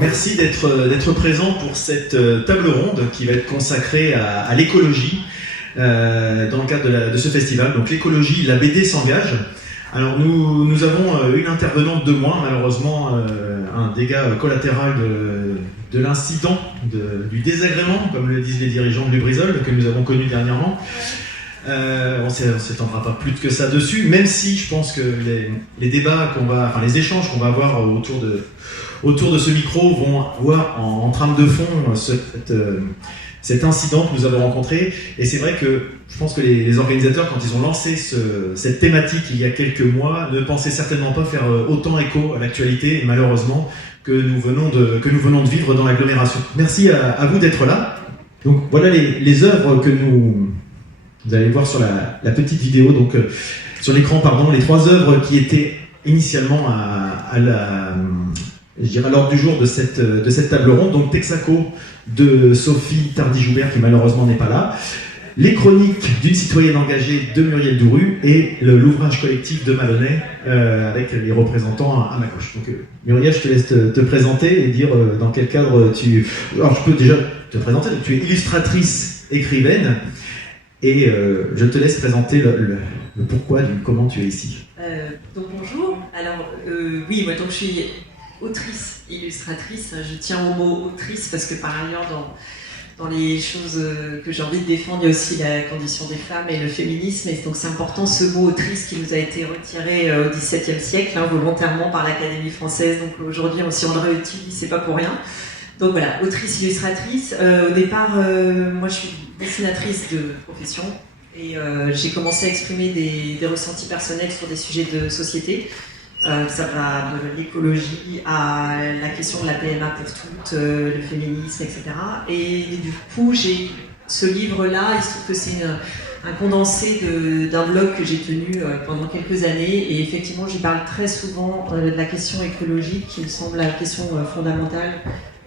merci d'être présent pour cette table ronde qui va être consacrée à l'écologie dans le cadre de ce festival. Donc l'écologie, la BD s'engage. Alors nous avons une intervenante de moins, malheureusement, un dégât collatéral de l'incident, du désagrément, comme le disent les dirigeants de Lubrizol, que nous avons connu dernièrement. On ne s'étendra pas plus que ça dessus, même si je pense que les débats les échanges qu'on va avoir autour de ce micro vont avoir en trame de fond cet incident que nous avons rencontré. Et c'est vrai que je pense que les organisateurs, quand ils ont lancé cette thématique il y a quelques mois, ne pensaient certainement pas faire autant écho à l'actualité, et malheureusement, que nous venons de vivre dans l'agglomération. Merci à vous d'être là. Donc voilà les œuvres que vous allez voir sur la petite vidéo, donc sur l'écran, pardon, les 3 œuvres qui étaient initialement à l'ordre du jour de cette table ronde. Donc Texaco de Sophie Tardy-Joubert, qui malheureusement n'est pas là, les chroniques d'une citoyenne engagée de Muriel Douru et l'ouvrage collectif de Malonnet avec les représentants à ma gauche. Donc Muriel, je te laisse te présenter et dire dans quel cadre Alors je peux déjà te présenter, tu es illustratrice, écrivaine, et je te laisse présenter le pourquoi du comment tu es ici. Donc bonjour, alors oui, moi donc je suis autrice, illustratrice, je tiens au mot autrice parce que par ailleurs dans les choses que j'ai envie de défendre, il y a aussi la condition des femmes et le féminisme, et donc c'est important ce mot autrice qui nous a été retiré au XVIIe siècle, volontairement par l'Académie française, donc aujourd'hui si on le réutilise, c'est pas pour rien. Donc voilà, autrice, illustratrice. Au départ, moi je suis dessinatrice de profession et j'ai commencé à exprimer des ressentis personnels sur des sujets de société. Ça va de l'écologie à la question de la PMA pour toutes, le féminisme, etc. Et du coup, j'ai ce livre-là, il se trouve que c'est un condensé d'un blog que j'ai tenu pendant quelques années, et effectivement, j'y parle très souvent de la question écologique, qui me semble la question fondamentale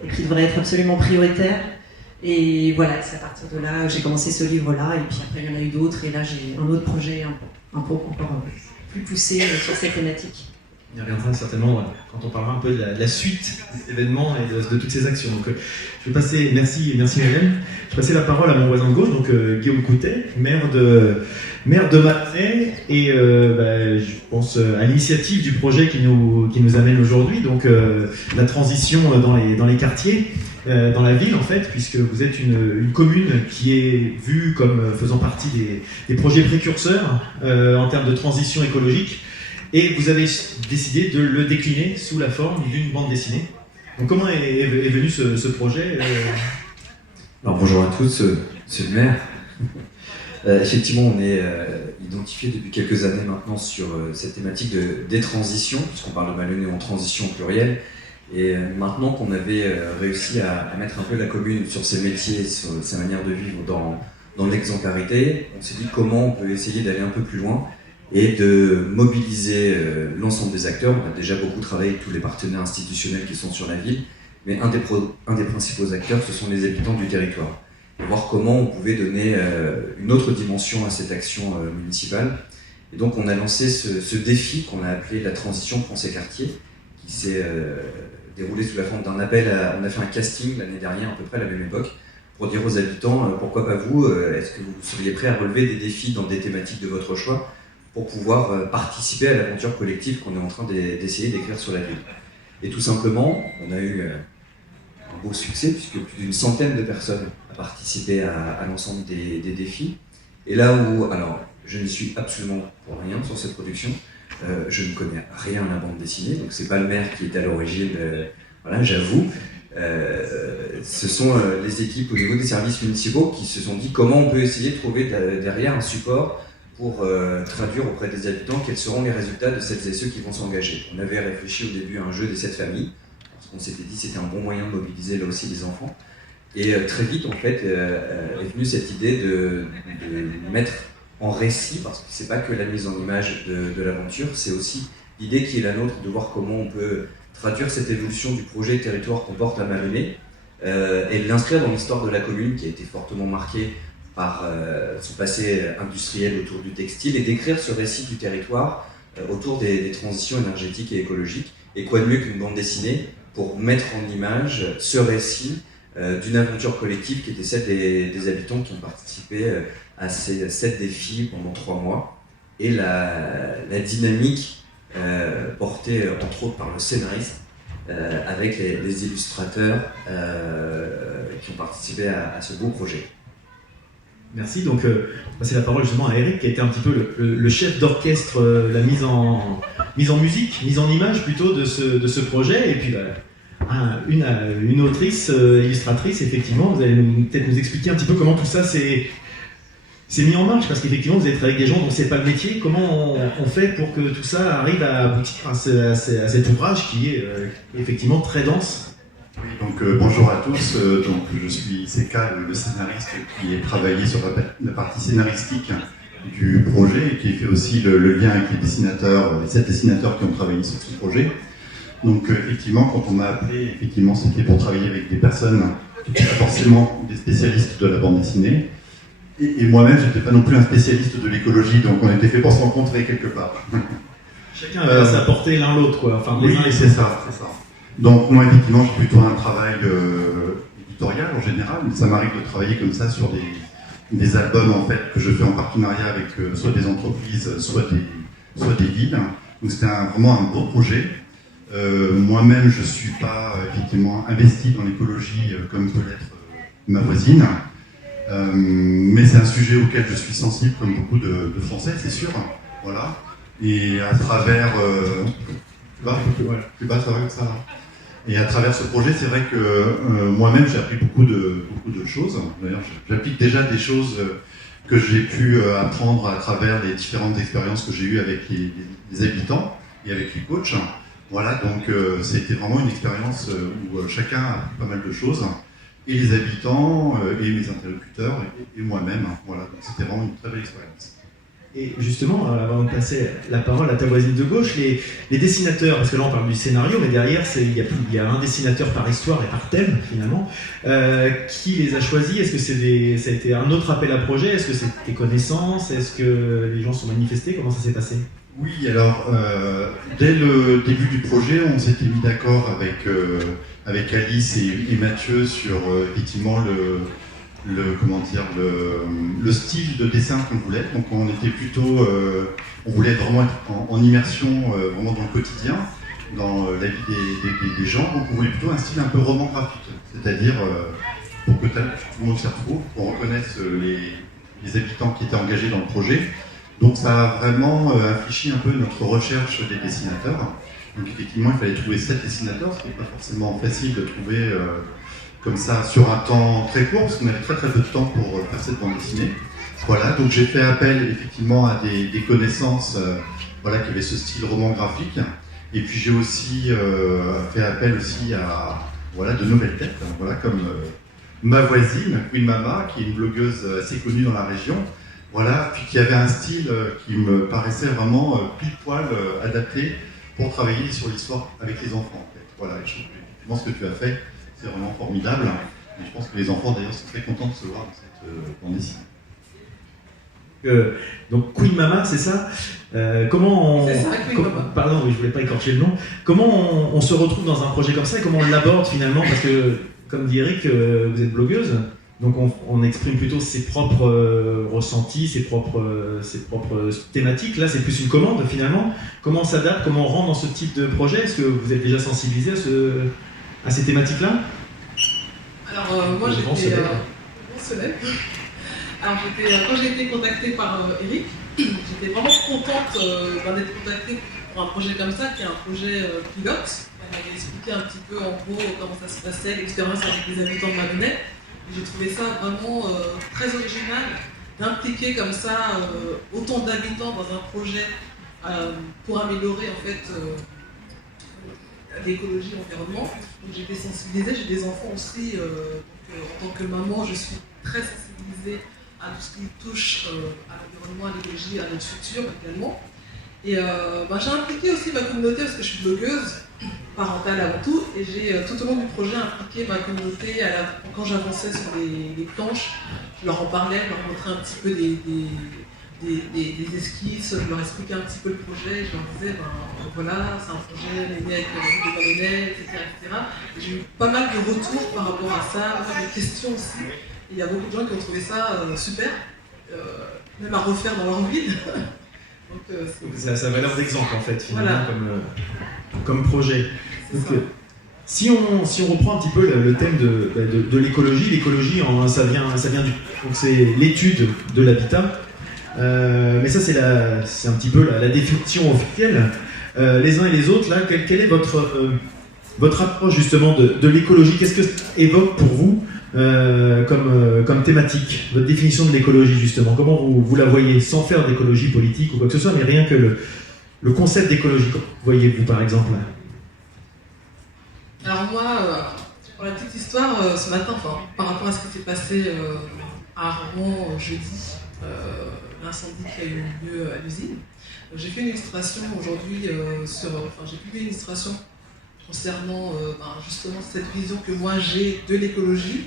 et qui devrait être absolument prioritaire. Et voilà, c'est à partir de là que j'ai commencé ce livre-là, et puis après il y en a eu d'autres, et là j'ai un autre projet un peu encore plus poussé sur cette thématique. On y reviendra certainement quand on parlera un peu de la suite des événements et de toutes ces actions. Donc, je vais passer, merci Hélène. Je vais passer la parole à mon voisin de gauche, donc Guillaume Coutet, maire de Malonnet, et je pense à l'initiative du projet qui nous amène aujourd'hui, donc la transition dans les quartiers, dans la ville en fait, puisque vous êtes une commune qui est vue comme faisant partie des projets précurseurs en termes de transition écologique. Et vous avez décidé de le décliner sous la forme d'une bande dessinée. Donc comment est venu ce projet Alors bonjour à tous, c'est le maire. Effectivement, on est identifié depuis quelques années maintenant sur cette thématique des transitions, puisqu'on parle de Malonnet en transition plurielle. Et maintenant qu'on avait réussi à mettre un peu la commune sur ses métiers, sur sa manière de vivre dans l'exemplarité, on s'est dit comment on peut essayer d'aller un peu plus loin et de mobiliser l'ensemble des acteurs. On a déjà beaucoup travaillé avec tous les partenaires institutionnels qui sont sur la ville, mais un des principaux acteurs, ce sont les habitants du territoire. Et voir comment on pouvait donner une autre dimension à cette action municipale. Et donc on a lancé ce défi qu'on a appelé la transition Français-Quartier, qui s'est déroulé sous la forme d'un appel on a fait un casting l'année dernière, à peu près à la même époque, pour dire aux habitants, pourquoi pas vous, est-ce que vous seriez prêts à relever des défis dans des thématiques de votre choix, pour pouvoir participer à l'aventure collective qu'on est en train d'essayer d'écrire sur la ville. Et tout simplement, on a eu un beau succès, puisque plus d'une centaine de personnes ont participé à l'ensemble des défis. Et là où, alors, je n'y suis absolument pour rien sur cette production, je ne connais rien à la bande dessinée, donc c'est pas le maire qui est à l'origine, voilà, j'avoue. Ce sont les équipes au niveau des services municipaux qui se sont dit comment on peut essayer de trouver derrière un support pour traduire auprès des habitants quels seront les résultats de celles et ceux qui vont s'engager. On avait réfléchi au début à un jeu des 7 familles, parce qu'on s'était dit que c'était un bon moyen de mobiliser là aussi les enfants. Et très vite, en fait, est venue cette idée de mettre en récit, parce que c'est pas que la mise en image de l'aventure, c'est aussi l'idée qui est la nôtre de voir comment on peut traduire cette évolution du projet territoire qu'on porte à Malonnet et de l'inscrire dans l'histoire de la commune qui a été fortement marquée par son passé industriel autour du textile, et d'écrire ce récit du territoire autour des transitions énergétiques et écologiques. Et quoi de mieux qu'une bande dessinée pour mettre en image ce récit d'une aventure collective qui était celle des habitants qui ont participé à ces 7 défis pendant 3 mois, et la dynamique portée entre autres par le scénariste, avec les illustrateurs qui ont participé à ce beau projet. Merci. Donc, on va passer la parole justement à Eric, qui a été un petit peu le chef d'orchestre, la mise en musique, mise en image plutôt de ce projet. Et puis, une autrice, illustratrice, effectivement. Vous allez peut-être nous expliquer un petit peu comment tout ça s'est mis en marche, parce qu'effectivement, vous êtes avec des gens dont c'est pas le métier. Comment on fait pour que tout ça arrive à aboutir à cet ouvrage qui est effectivement très dense? Oui, donc bonjour à tous. Donc je suis Seka, le scénariste qui a travaillé sur la partie scénaristique du projet et qui fait aussi le lien avec les dessinateurs, les 7 dessinateurs qui ont travaillé sur ce projet. Donc effectivement, quand on m'a appelé, effectivement, c'était pour travailler avec des personnes qui n'étaient pas forcément des spécialistes de la bande dessinée. Et moi-même, je n'étais pas non plus un spécialiste de l'écologie, donc on était fait pour se rencontrer quelque part. Chacun va s'apporter l'un l'autre, quoi. Enfin, oui, c'est ça. Donc moi, effectivement, j'ai plutôt un travail éditorial en général, mais ça m'arrive de travailler comme ça sur des albums en fait que je fais en partenariat avec soit des entreprises, soit des villes. Donc c'était vraiment un beau projet. Moi-même, je ne suis pas effectivement investi dans l'écologie comme peut l'être ma voisine. Mais c'est un sujet auquel je suis sensible, comme beaucoup de Français, c'est sûr. Voilà. Et à travers... plus bas, ça va comme ça. Et à travers ce projet, c'est vrai que moi-même, j'ai appris beaucoup de choses. D'ailleurs, j'applique déjà des choses que j'ai pu apprendre à travers les différentes expériences que j'ai eues avec les habitants et avec les coachs. Voilà, donc c'était vraiment une expérience où chacun a appris pas mal de choses. Et les habitants, et mes interlocuteurs, et moi-même. Voilà, donc c'était vraiment une très belle expérience. Et justement, avant de passer la parole à ta voisine de gauche, les dessinateurs, parce que là on parle du scénario, mais derrière il y a un dessinateur par histoire et par thème finalement, qui les a choisis? Est-ce que ça a été un autre appel à projet? Est-ce que c'est tes connaissances? Est-ce que les gens sont manifestés? Comment ça s'est passé? Oui, alors dès le début du projet, on s'était mis d'accord avec Alice et Mathieu sur effectivement le style de dessin qu'on voulait. Donc on était plutôt, on voulait vraiment être en immersion, vraiment dans le quotidien, dans la vie des gens. Donc on voulait plutôt un style un peu roman graphique, c'est-à-dire pour que tout le monde s'y retrouve, qu'on reconnaisse les habitants qui étaient engagés dans le projet. Donc ça a vraiment infléchi un peu notre recherche des dessinateurs. Donc effectivement, il fallait trouver 7 dessinateurs, ce qui n'est pas forcément facile de trouver comme ça sur un temps très court, parce qu'on avait très peu de temps pour faire cette bande dessinée. Voilà, donc j'ai fait appel effectivement à des connaissances qui avaient ce style roman graphique. Et puis j'ai aussi fait appel aussi à de nouvelles têtes, comme ma voisine, Queen Mama, qui est une blogueuse assez connue dans la région. Voilà, puis qui avait un style qui me paraissait vraiment pile poil adapté pour travailler sur l'histoire avec les enfants. En fait. Voilà, effectivement, ce que tu as fait, c'est vraiment formidable. Et je pense que les enfants, d'ailleurs, sont très contents de se voir dans cette bande dessinée. Donc Queen Mama, c'est ça? Comment on... C'est ça, Queen Mama. Pardon, oui, je voulais pas écorcher le nom. Comment on se retrouve dans un projet comme ça et comment on l'aborde finalement? Parce que, comme dit Eric, vous êtes blogueuse. Donc on exprime plutôt ses propres ressentis, ses propres thématiques. Là, c'est plus une commande finalement. Comment on s'adapte, comment on rentre dans ce type de projet? Est-ce que vous êtes déjà sensibilisé à ces thématiques-là? Alors moi j'étais... Alors quand j'ai été contactée par Eric, j'étais vraiment contente d'être contactée pour un projet comme ça, qui est un projet pilote. Elle m'avait expliqué un petit peu en gros comment ça se passait, l'expérience avec les habitants de Madonnet. J'ai trouvé ça vraiment très original d'impliquer comme ça autant d'habitants dans un projet pour améliorer en fait l'écologie, l'environnement. Donc j'ai été sensibilisée, j'ai des enfants aussi. En tant que maman, je suis très sensibilisée à tout ce qui touche à l'environnement, à l'écologie, à notre futur également. Et j'ai impliqué aussi ma communauté parce que je suis blogueuse parentale avant tout, et j'ai tout au long du projet impliqué ma communauté quand j'avançais sur les planches, je leur en parlais, je leur montrais un petit peu des esquisses, je leur expliquais un petit peu le projet, je leur disais, voilà, c'est un projet mené avec la ville de Vallonnay, etc. J'ai eu pas mal de retours par rapport à ça, pas mal de questions aussi. Et il y a beaucoup de gens qui ont trouvé ça super, même à refaire dans leur ville. Donc ça a valeur d'exemple en fait, finalement, voilà. comme projet. Donc, si on reprend un petit peu le thème de l'écologie, ça vient donc c'est l'étude de l'habitat. Mais ça c'est un petit peu la définition officielle. Les uns et les autres, là, quelle est votre approche justement de l'écologie? Qu'est-ce que ça évoque pour vous comme thématique? Votre définition de l'écologie justement, comment vous la voyez, sans faire d'écologie politique ou quoi que ce soit, mais rien que le concept d'écologie, comment voyez-vous par exemple? Alors moi, pour la petite histoire, ce matin, par rapport à ce qui s'est passé à Rouen jeudi, l'incendie qui a eu lieu à l'usine, j'ai fait une illustration aujourd'hui j'ai publié une illustration concernant justement cette vision que moi j'ai de l'écologie.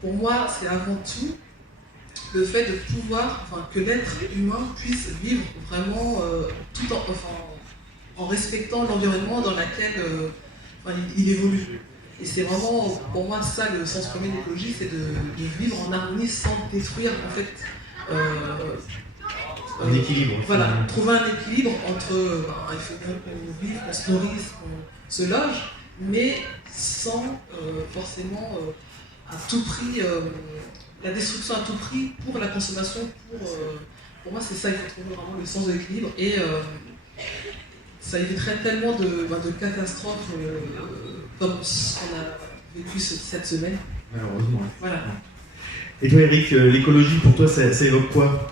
Pour moi, c'est avant tout le fait de pouvoir, que l'être humain puisse vivre vraiment tout en respectant l'environnement dans lequel il évolue. Et c'est vraiment, pour moi, ça le sens premier de l'écologie, c'est de vivre en harmonie sans détruire, en fait. Un équilibre. Voilà, trouver un équilibre entre, il faut bien qu'on vive, qu'on se nourrisse, qu'on se loge, mais sans forcément à tout prix, la destruction à tout prix pour la consommation. Pour moi, c'est ça, il faut trouver vraiment le sens de l'équilibre. Et ça éviterait tellement de catastrophes comme ce qu'on a vécu cette semaine. Malheureusement. Voilà. Et toi, Eric, l'écologie, pour toi, ça évoque quoi?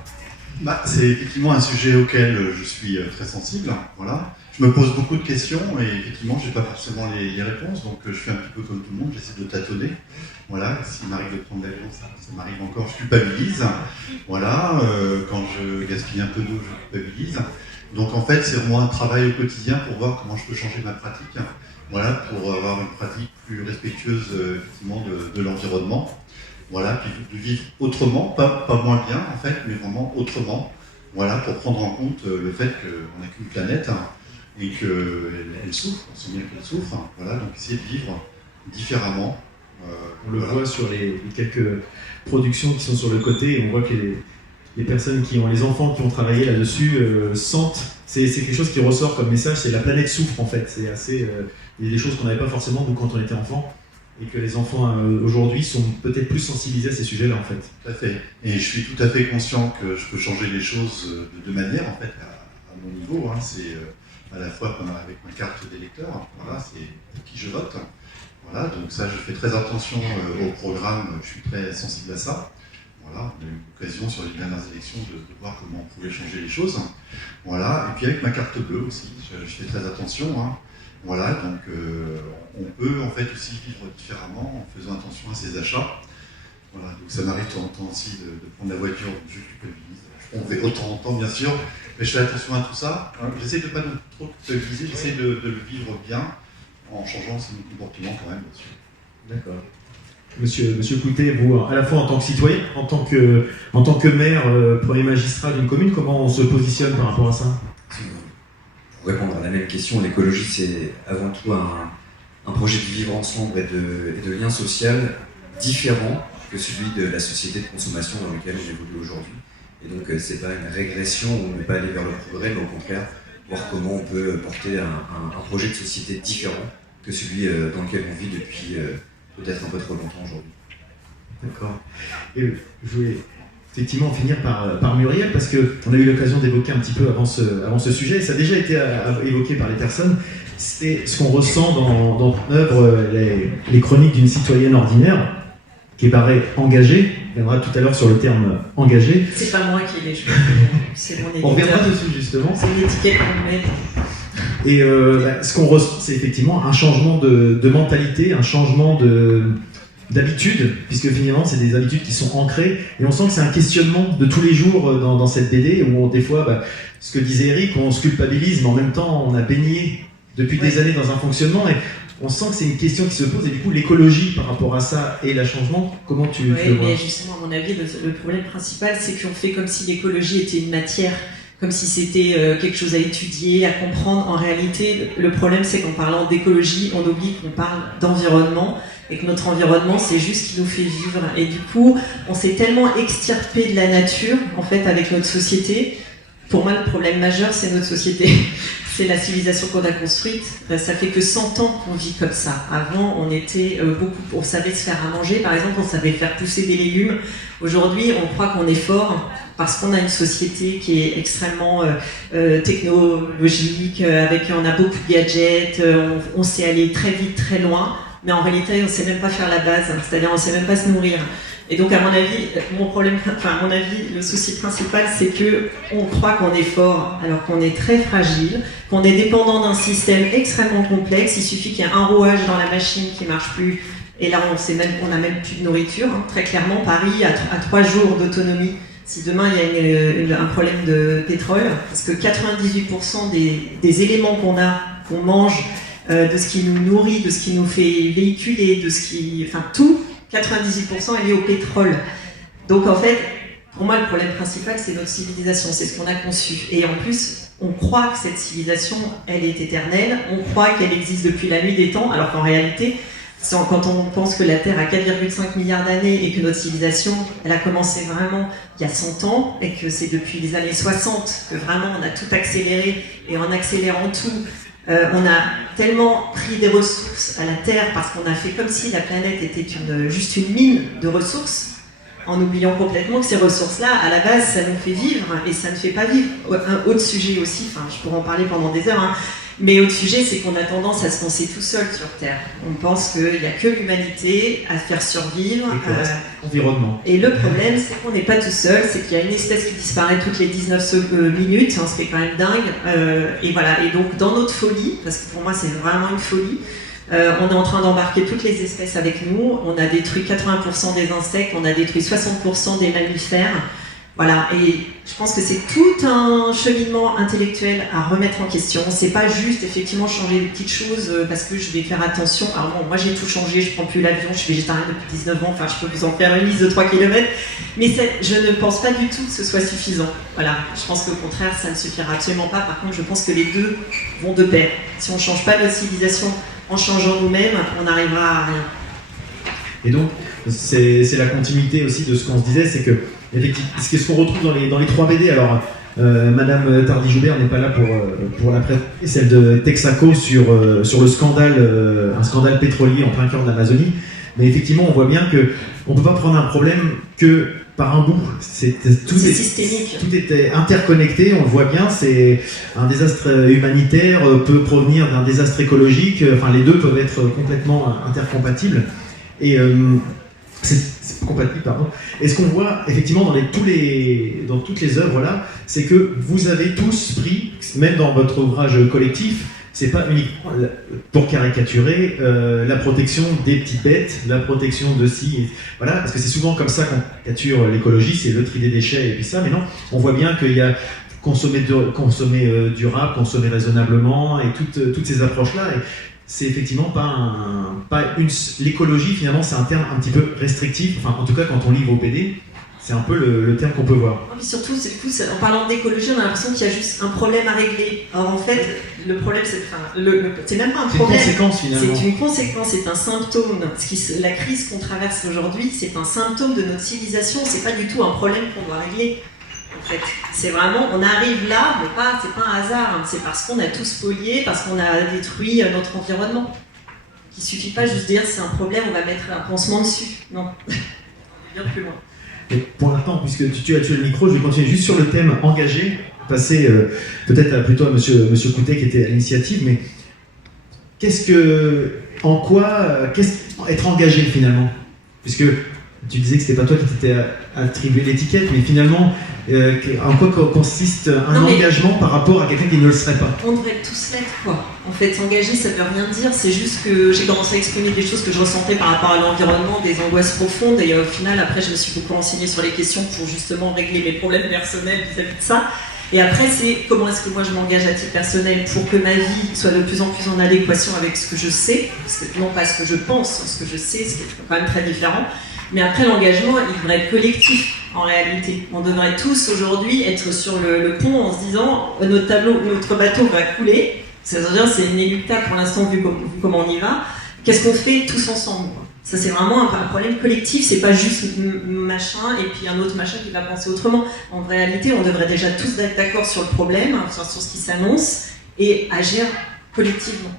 C'est effectivement un sujet auquel je suis très sensible. Voilà. Je me pose beaucoup de questions et effectivement, je n'ai pas forcément les réponses. Donc, je fais un petit peu comme tout le monde, j'essaie de tâtonner. Voilà. S'il m'arrive de prendre l'avion, ça m'arrive encore, je culpabilise. Voilà. Quand je gaspille un peu d'eau, je culpabilise. Donc, en fait, c'est vraiment un travail au quotidien pour voir comment je peux changer ma pratique. Voilà, pour avoir une pratique plus respectueuse effectivement de l'environnement. Voilà, puis de vivre autrement, pas moins bien en fait, mais vraiment autrement. Voilà, pour prendre en compte le fait qu'on n'a qu'une planète et qu'elle souffre, on sait bien qu'elle souffre. Voilà, donc essayer de vivre différemment. On le voit sur les quelques productions qui sont sur le côté, et on voit que les personnes les enfants qui ont travaillé là-dessus sentent, c'est quelque chose qui ressort comme message, c'est la planète souffre en fait. C'est assez, il y a des choses qu'on n'avait pas forcément nous quand on était enfant. Et que les enfants aujourd'hui sont peut-être plus sensibilisés à ces sujets-là en fait. Tout à fait. Et je suis tout à fait conscient que je peux changer les choses de deux manières en fait, à mon niveau. Hein. C'est à la fois avec ma carte d'électeur, voilà, c'est pour qui je vote. Voilà, donc ça, je fais très attention au programme, je suis très sensible à ça. Voilà, on a eu l'occasion sur les dernières élections de voir comment on pouvait changer les choses. Voilà, et puis avec ma carte bleue aussi, je fais très attention. Hein. Voilà, donc on peut en fait aussi vivre différemment en faisant attention à ses achats. Voilà, donc ça m'arrive de temps en temps aussi de prendre la voiture, je culpabilise. Je prends le vélo de temps en temps bien sûr, mais je fais attention à tout ça. Hein. J'essaie de ne pas trop culpabiliser, j'essaie de le vivre bien en changeant son comportement quand même, bien sûr. D'accord. Monsieur Coutet, vous, à la fois en tant que citoyen, en tant que maire, premier magistrat d'une commune, comment on se positionne par rapport à ça? Pour répondre à la même question, l'écologie, c'est avant tout un projet de vivre ensemble et de lien social différent que celui de la société de consommation dans laquelle on évolue aujourd'hui. Et donc, c'est pas une régression où on ne pas aller vers le progrès, mais au contraire, voir comment on peut porter un projet de société différent que celui dans lequel on vit depuis peut-être un peu trop longtemps aujourd'hui. D'accord. Et je voulais effectivement finir par Muriel, parce qu'on a eu l'occasion d'évoquer un petit peu avant ce sujet, et ça a déjà été évoqué par les personnes, c'est ce qu'on ressent dans ton œuvre, les chroniques d'une citoyenne ordinaire, qui paraît engagée. On viendra tout à l'heure sur le terme engagé. C'est pas moi qui l'ai choisi, c'est mon éditeur. On reviendra dessus justement. C'est une étiquette qu'on met. Et ce qu'on ressent, c'est effectivement un changement de mentalité, un changement d'habitude, puisque finalement c'est des habitudes qui sont ancrées, et on sent que c'est un questionnement de tous les jours dans cette BD, où des fois, ce que disait Eric, on se culpabilise, mais en même temps on a baigné depuis des années dans un fonctionnement, et on sent que c'est une question qui se pose, et du coup, l'écologie par rapport à ça et le changement, comment tu le Oui, vois? mais justement, à mon avis, le problème principal, c'est qu'on fait comme si l'écologie était une matière, comme si c'était quelque chose à étudier, à comprendre. En réalité, le problème, c'est qu'en parlant d'écologie, on oublie qu'on parle d'environnement, et que notre environnement, c'est juste ce qui nous fait vivre. Et du coup, on s'est tellement extirpé de la nature, en fait, avec notre société. Pour moi, le problème majeur, c'est notre société. C'est la civilisation qu'on a construite. Ça fait que 100 ans qu'on vit comme ça. Avant, on était on savait se faire à manger, par exemple, on savait faire pousser des légumes. Aujourd'hui, on croit qu'on est fort parce qu'on a une société qui est extrêmement technologique, on a beaucoup de gadgets, on sait aller très vite, très loin, mais en réalité, on ne sait même pas faire la base, c'est-à-dire on ne sait même pas se nourrir. Et donc, à mon avis, le souci principal, c'est que on croit qu'on est fort, alors qu'on est très fragile, qu'on est dépendant d'un système extrêmement complexe. Il suffit qu'il y ait un rouage dans la machine qui marche plus, et là, on n'a même plus de nourriture. Hein. Très clairement, Paris a 3 jours d'autonomie. Si demain il y a un problème de pétrole, parce que 98% des éléments qu'on mange, de ce qui nous nourrit, de ce qui nous fait véhiculer, tout. 98% est lié au pétrole. Donc en fait, pour moi, le problème principal, c'est notre civilisation, c'est ce qu'on a conçu. Et en plus, on croit que cette civilisation, elle est éternelle, on croit qu'elle existe depuis la nuit des temps, alors qu'en réalité, quand on pense que la Terre a 4,5 milliards d'années et que notre civilisation, elle a commencé vraiment il y a 100 ans, et que c'est depuis les années 60 que vraiment on a tout accéléré, et en accélérant tout, on a tellement pris des ressources à la Terre parce qu'on a fait comme si la planète était juste une mine de ressources, en oubliant complètement que ces ressources-là, à la base, ça nous fait vivre et ça ne fait pas vivre. Un autre sujet aussi, je pourrais en parler pendant des heures, hein, mais autre sujet, c'est qu'on a tendance à se penser tout seul sur Terre. On pense qu'il n'y a que l'humanité à faire survivre. Environnement. Et le problème, c'est qu'on n'est pas tout seul, c'est qu'il y a une espèce qui disparaît toutes les 19 minutes, ce qui est quand même dingue. Et voilà. Et donc, dans notre folie, parce que pour moi, c'est vraiment une folie, on est en train d'embarquer toutes les espèces avec nous. On a détruit 80% des insectes, on a détruit 60% des mammifères. Voilà, et je pense que c'est tout un cheminement intellectuel à remettre en question. C'est pas juste effectivement changer des petites choses parce que je vais faire attention. Alors bon, moi j'ai tout changé, je prends plus l'avion, je suis végétarienne depuis 19 ans, je peux vous en faire une liste de 3 km, mais je ne pense pas du tout que ce soit suffisant. Voilà, je pense qu'au contraire, ça ne suffira absolument pas. Par contre, je pense que les deux vont de pair. Si on ne change pas notre civilisation en changeant nous-mêmes, on n'arrivera à rien. Et donc, c'est la continuité aussi de ce qu'on se disait, c'est que ce qu'on retrouve dans les 3 BD, alors Madame Tardy-Joubert n'est pas là pour la presse, celle de Texaco sur le scandale, un scandale pétrolier en plein cœur de l'Amazonie, mais effectivement on voit bien qu'on ne peut pas prendre un problème que par un bout, tout est systémique. Tout est interconnecté, on le voit bien, c'est un désastre humanitaire peut provenir d'un désastre écologique, les deux peuvent être complètement intercompatibles, et c'est compatible, pardon. Et ce qu'on voit effectivement dans toutes les œuvres là, c'est que vous avez tous pris, même dans votre ouvrage collectif, c'est pas uniquement pour caricaturer la protection des petites bêtes, la protection de voilà, parce que c'est souvent comme ça qu'on caricature l'écologie, c'est le tri des déchets et puis ça, mais non, on voit bien qu'il y a consommer durable, consommer raisonnablement et toutes ces approches là. Et c'est effectivement l'écologie, finalement, c'est un terme un petit peu restrictif. En tout cas, quand on lit vos BD, c'est un peu le terme qu'on peut voir. Mais surtout, en parlant d'écologie, on a l'impression qu'il y a juste un problème à régler. Or, en fait, le problème, c'est même pas un problème. C'est une conséquence, finalement. C'est une conséquence, c'est un symptôme. La crise qu'on traverse aujourd'hui, c'est un symptôme de notre civilisation. C'est pas du tout un problème qu'on doit régler. En fait, c'est vraiment, on arrive là, mais c'est pas un hasard, c'est parce qu'on a tout spolié, parce qu'on a détruit notre environnement. Il suffit pas juste de dire c'est un problème, on va mettre un pansement dessus. Non, on est bien plus loin. Et pour l'instant, puisque tu as tué le micro, je vais continuer juste sur le thème engagé, passer peut-être plutôt à Monsieur Coutet qui était à l'initiative, mais être engagé finalement, puisque tu disais que c'était pas toi qui t'étais attribué l'étiquette, mais finalement, en quoi consiste engagement par rapport à quelqu'un qui ne le serait pas? On devrait tous l'être, quoi. En fait, s'engager, ça veut rien dire, c'est juste que j'ai commencé à exprimer des choses que je ressentais par rapport à l'environnement, des angoisses profondes, et au final, après, je me suis beaucoup renseignée sur les questions pour justement régler mes problèmes personnels vis-à-vis de ça. Et après, c'est comment est-ce que moi je m'engage à titre personnel pour que ma vie soit de plus en plus en adéquation avec ce que je sais, parce que, non pas ce que je pense, ce que je sais, ce qui est quand même très différent. Mais après, l'engagement, il devrait être collectif en réalité. On devrait tous aujourd'hui être sur le pont en se disant notre bateau va couler. C'est-à-dire, c'est inéluctable pour l'instant vu comment on y va. Qu'est-ce qu'on fait tous ensemble, quoi. Ça, c'est vraiment un problème collectif, c'est pas juste machin et puis un autre machin qui va penser autrement. En réalité, on devrait déjà tous être d'accord sur le problème, sur ce qui s'annonce, et agir collectivement.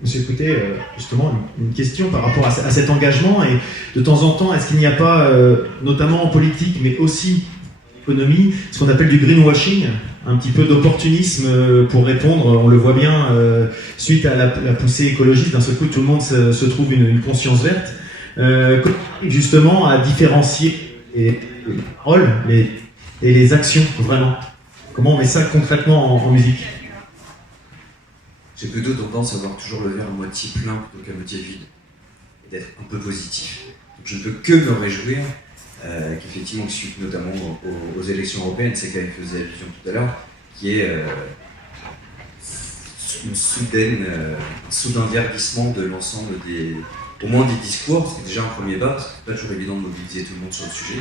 Monsieur Coutet, justement, une question par rapport à cet engagement, et de temps en temps, est-ce qu'il n'y a pas, notamment en politique, mais aussi en économie, ce qu'on appelle du greenwashing, un petit peu d'opportunisme pour répondre, on le voit bien, suite à la poussée écologiste, d'un seul coup, tout le monde se trouve une conscience verte. Comment justement à différencier les paroles et les actions, vraiment? Comment on met ça concrètement en musique? J'ai plutôt tendance à voir toujours le verre à moitié plein plutôt qu'à moitié vide, et d'être un peu positif. Donc je ne peux que me réjouir qu'effectivement, suite notamment aux élections européennes, c'est qu'elle faisait allusion tout à l'heure, qui est un soudain verdissement de l'ensemble au moins des discours. C'est déjà un premier pas, parce que c'est pas toujours évident de mobiliser tout le monde sur le sujet.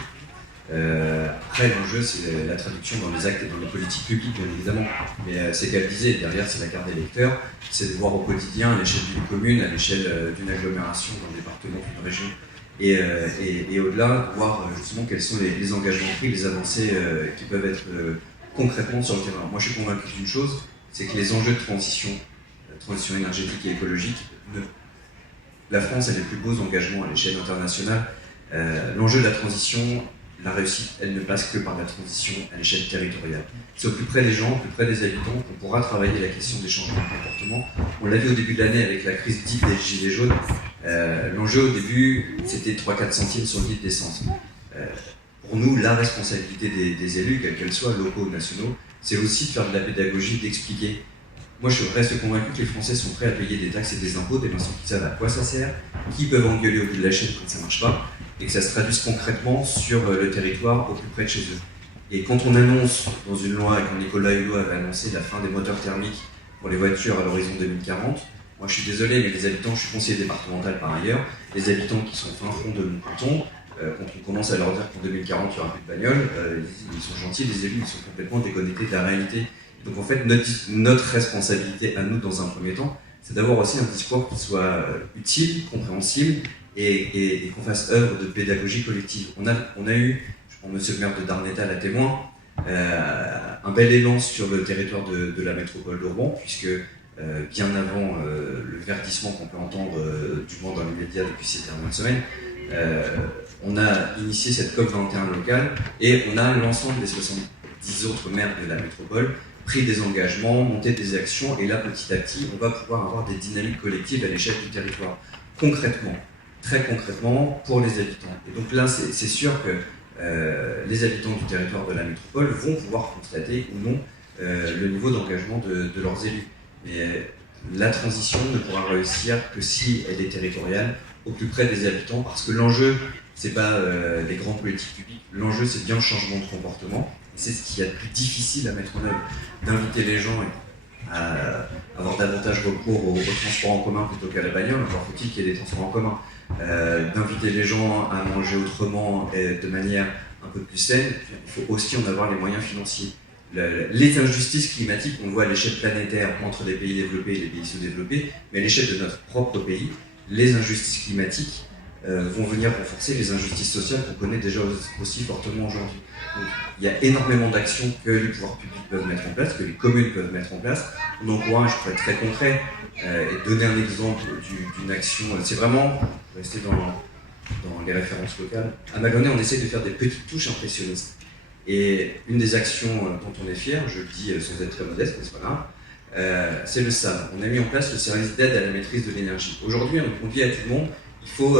Après, l'enjeu, c'est la traduction dans les actes et dans les politiques publiques, bien évidemment. Mais c'est qu'elle disait, derrière, c'est la carte d'électeur, c'est de voir au quotidien, à l'échelle d'une commune, à l'échelle d'une agglomération, d'un département, d'une région, et au-delà, voir justement quels sont les engagements pris, les avancées qui peuvent être concrètement sur le terrain. Moi, je suis convaincu d'une chose, c'est que les enjeux de transition énergétique et écologique, la France a les plus beaux engagements à l'échelle internationale. L'enjeu de la transition, la réussite, elle ne passe que par la transition à l'échelle territoriale. C'est au plus près des gens, au plus près des habitants qu'on pourra travailler la question des changements de comportement. On l'a vu au début de l'année avec la crise dite des gilets jaunes. L'enjeu au début, c'était 3-4 centimes sur le litre d'essence. Pour nous, la responsabilité des élus, quels qu'elles soient, locaux ou nationaux, c'est aussi de faire de la pédagogie, d'expliquer. Moi, je reste convaincu que les Français sont prêts à payer des taxes et des impôts dès l'instant qu'ils savent à quoi ça sert, qui peuvent engueuler au bout de la chaîne quand ça ne marche pas, et que ça se traduise concrètement sur le territoire au plus près de chez eux. Et quand on annonce dans une loi, et quand Nicolas Hulot avait annoncé la fin des moteurs thermiques pour les voitures à l'horizon 2040, moi je suis désolé, mais les habitants, je suis conseiller départemental par ailleurs, les habitants qui sont fin fond de mon canton, quand on commence à leur dire qu'en 2040 il n'y aura plus de bagnole, ils sont gentils, les élus, ils sont complètement déconnectés de la réalité. Donc en fait, notre responsabilité à nous dans un premier temps, c'est d'avoir aussi un discours qui soit utile, compréhensible, et qu'on fasse œuvre de pédagogie collective. On a eu, je prends monsieur le maire de Darnétal à témoin, un bel élan sur le territoire de la métropole d'Auban, puisque bien avant le verdissement qu'on peut entendre, du moins dans l'immédiat depuis ces dernières semaines, on a initié cette COP21 locale, et on a l'ensemble des 70 autres maires de la métropole pris des engagements, monté des actions, et là petit à petit, on va pouvoir avoir des dynamiques collectives à l'échelle du territoire. Concrètement, très concrètement, pour les habitants. Et donc là, c'est sûr que les habitants du territoire de la métropole vont pouvoir constater ou non le niveau d'engagement de leurs élus. Mais la transition ne pourra réussir que si elle est territoriale, au plus près des habitants, parce que l'enjeu, c'est pas les grandes politiques publiques, l'enjeu c'est bien le changement de comportement, et c'est ce qu'il y a de plus difficile à mettre en œuvre, d'inviter les gens à avoir davantage recours aux transports en commun plutôt qu'à la bagnole, encore faut-il qu'il y ait des transports en commun, d'inviter les gens à manger autrement et de manière un peu plus saine. Il faut aussi en avoir les moyens financiers. Les injustices climatiques, on le voit à l'échelle planétaire entre les pays développés et les pays sous-développés, mais à l'échelle de notre propre pays, les injustices climatiques vont venir renforcer les injustices sociales qu'on connaît déjà aussi fortement aujourd'hui. Donc, il y a énormément d'actions que les pouvoirs publics peuvent mettre en place, que les communes peuvent mettre en place. On encourage, pour être très concret, et donner un exemple d'une action, c'est vraiment rester dans les références locales. À Maloney, on essaie de faire des petites touches impressionnistes. Et une des actions dont on est fier, je le dis sans être très modeste, mais c'est pas grave, c'est le SAM. On a mis en place le service d'aide à la maîtrise de l'énergie. Aujourd'hui, on dit à tout le monde, il faut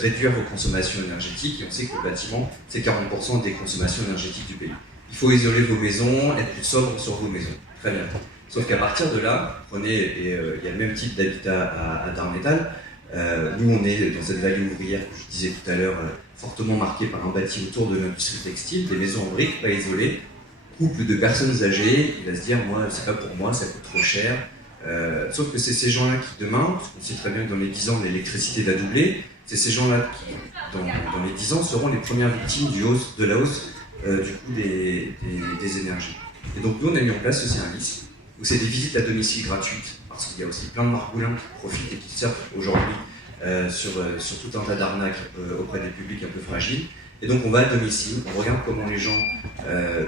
réduire vos consommations énergétiques, et on sait que le bâtiment, c'est 40% des consommations énergétiques du pays. Il faut isoler vos maisons, être plus sobre sur vos maisons. Très bien. Sauf qu'à partir de là, prenez, et il y a le même type d'habitat à Darnétal, nous on est dans cette vallée ouvrière que je disais tout à l'heure, fortement marqué par un bâti autour de l'industrie textile, des maisons en briques, pas isolées, couple de personnes âgées, il va se dire, moi, c'est pas pour moi, ça coûte trop cher. Sauf que c'est ces gens-là qui, demain, parce qu'on sait très bien que dans les 10 ans, l'électricité va doubler, c'est ces gens-là qui, dans les 10 ans, seront les premières victimes de la hausse du coût des énergies. Et donc, nous, on a mis en place ce service, où c'est des visites à domicile gratuites, parce qu'il y a aussi plein de margoulins qui profitent et qui surfent aujourd'hui sur tout un tas d'arnaques auprès des publics un peu fragiles. Et donc on va à domicile, on regarde comment les gens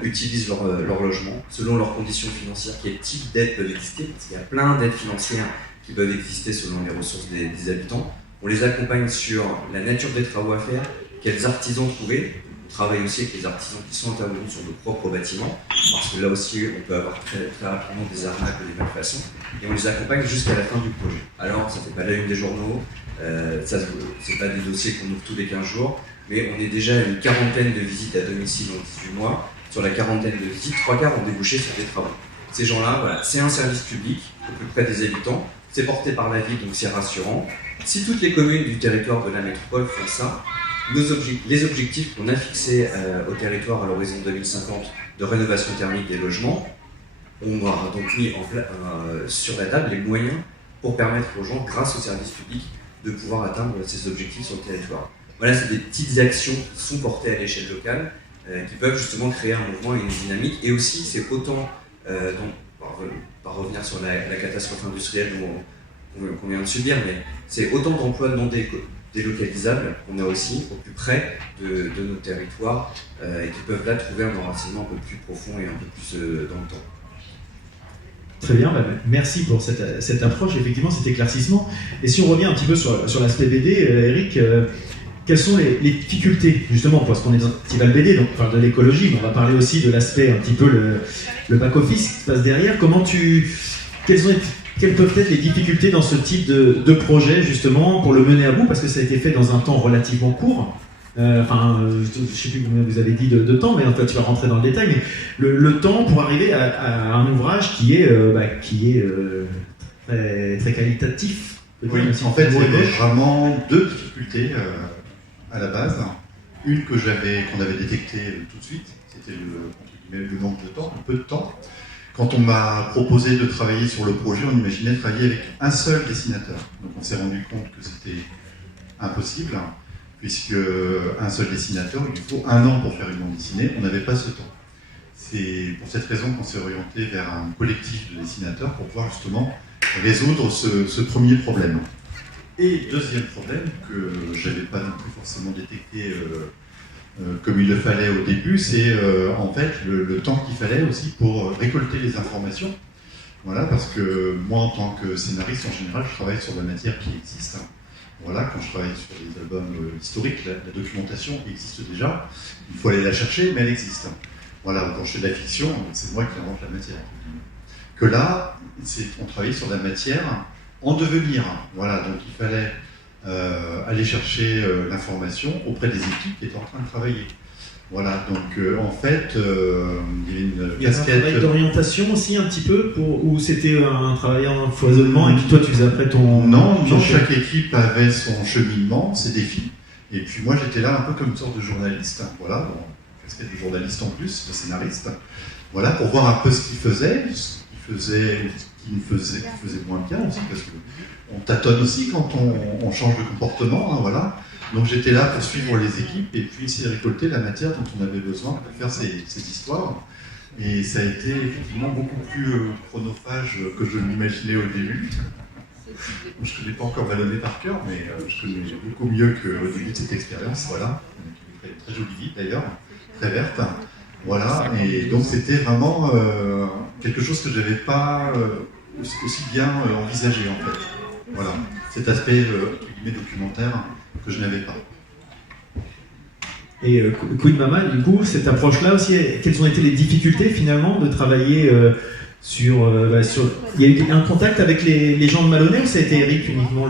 utilisent leur logement, selon leurs conditions financières, quel type d'aides peuvent exister, parce qu'il y a plein d'aides financières qui peuvent exister selon les ressources des habitants. On les accompagne sur la nature des travaux à faire, quels artisans trouver. On travaille aussi avec les artisans qui sont intervenus sur nos propres bâtiments, parce que là aussi on peut avoir très rapidement des arnaques ou des malfaçons, et on les accompagne jusqu'à la fin du projet. Alors ça ne fait pas la une des journaux, c'est pas des dossiers qu'on ouvre tous les 15 jours, mais on est déjà à une quarantaine de visites à domicile en 18 mois. Sur la quarantaine de visites, 3/4 ont débouché sur des travaux. Ces gens-là, voilà, c'est un service public au plus près des habitants, c'est porté par la ville, donc c'est rassurant. Si toutes les communes du territoire de la métropole font ça, les objectifs qu'on a fixés au territoire à l'horizon 2050 de rénovation thermique des logements, on aura donc mis sur la table les moyens pour permettre aux gens, grâce au service public, de pouvoir atteindre ces objectifs sur le territoire. Voilà, c'est des petites actions qui sont portées à l'échelle locale, qui peuvent justement créer un mouvement et une dynamique. Et aussi, c'est autant, par revenir sur la catastrophe industrielle qu'on vient de subir, mais c'est autant d'emplois non délocalisables qu'on a aussi au plus près de nos territoires et qui peuvent là trouver un enracinement un peu plus profond et un peu plus dans le temps. Très bien, merci pour cette approche, effectivement, cet éclaircissement. Et si on revient un petit peu sur l'aspect BD, Eric, quelles sont les difficultés, justement, parce qu'on est dans un festival BD, donc on parle de l'écologie, mais on va parler aussi de l'aspect un petit peu le back-office qui se passe derrière. Quelles peuvent être les difficultés dans ce type de projet, justement, pour le mener à bout, parce que ça a été fait dans un temps relativement court. Je ne sais plus combien vous avez dit de temps, mais en fait, tu vas rentrer dans le détail, mais le temps pour arriver à un ouvrage qui est très, très qualitatif. Oui, en fait, il y avait vraiment deux difficultés à la base. Une qu'on avait détectée tout de suite, c'était le manque de temps, le peu de temps. Quand on m'a proposé de travailler sur le projet, on imaginait travailler avec un seul dessinateur. Donc on s'est rendu compte que c'était impossible, puisque un seul dessinateur, il faut 1 an pour faire une bande dessinée, on n'avait pas ce temps. C'est pour cette raison qu'on s'est orienté vers un collectif de dessinateurs pour pouvoir justement résoudre ce premier problème. Et deuxième problème, que je n'avais pas non plus forcément détecté comme il le fallait au début, c'est en fait le temps qu'il fallait aussi pour récolter les informations. Voilà, parce que moi en tant que scénariste, en général, je travaille sur la matière qui existe. Voilà, quand je travaille sur les albums historiques, la documentation existe déjà, il faut aller la chercher, mais elle existe. Voilà, quand je fais de la fiction, c'est moi qui invente la matière. Que là, on travaille sur la matière en devenir. Voilà, donc il fallait aller chercher l'information auprès des équipes qui étaient en train de travailler. Voilà, donc en fait, il y a un travail d'orientation aussi un petit peu, ou c'était un travail en foisonnement et puis toi tu faisais après ton... Non, chaque équipe avait son cheminement, ses défis, et puis moi j'étais là un peu comme une sorte de journaliste, voilà, casquette de journaliste en plus, de scénariste, voilà, pour voir un peu ce qu'il faisait, qui me faisait moins bien aussi, parce qu'on tâtonne aussi quand on change de comportement, hein, voilà. Donc j'étais là pour suivre les équipes et puis essayer de récolter la matière dont on avait besoin pour faire ces histoires. Et ça a été effectivement beaucoup plus chronophage que je l'imaginais au début. Je ne connais pas encore Vallonné par cœur, mais je connais beaucoup mieux qu'au début de cette expérience. Voilà, une très jolie ville d'ailleurs, très verte. Voilà, et donc c'était vraiment quelque chose que je n'avais pas aussi bien envisagé en fait. Voilà, cet aspect documentaire que je n'avais pas. Et Queen Mama, du coup, cette approche-là aussi, quelles ont été les difficultés finalement de travailler sur... Il y a eu un contact avec les gens de Malonnet ou ça a été Eric uniquement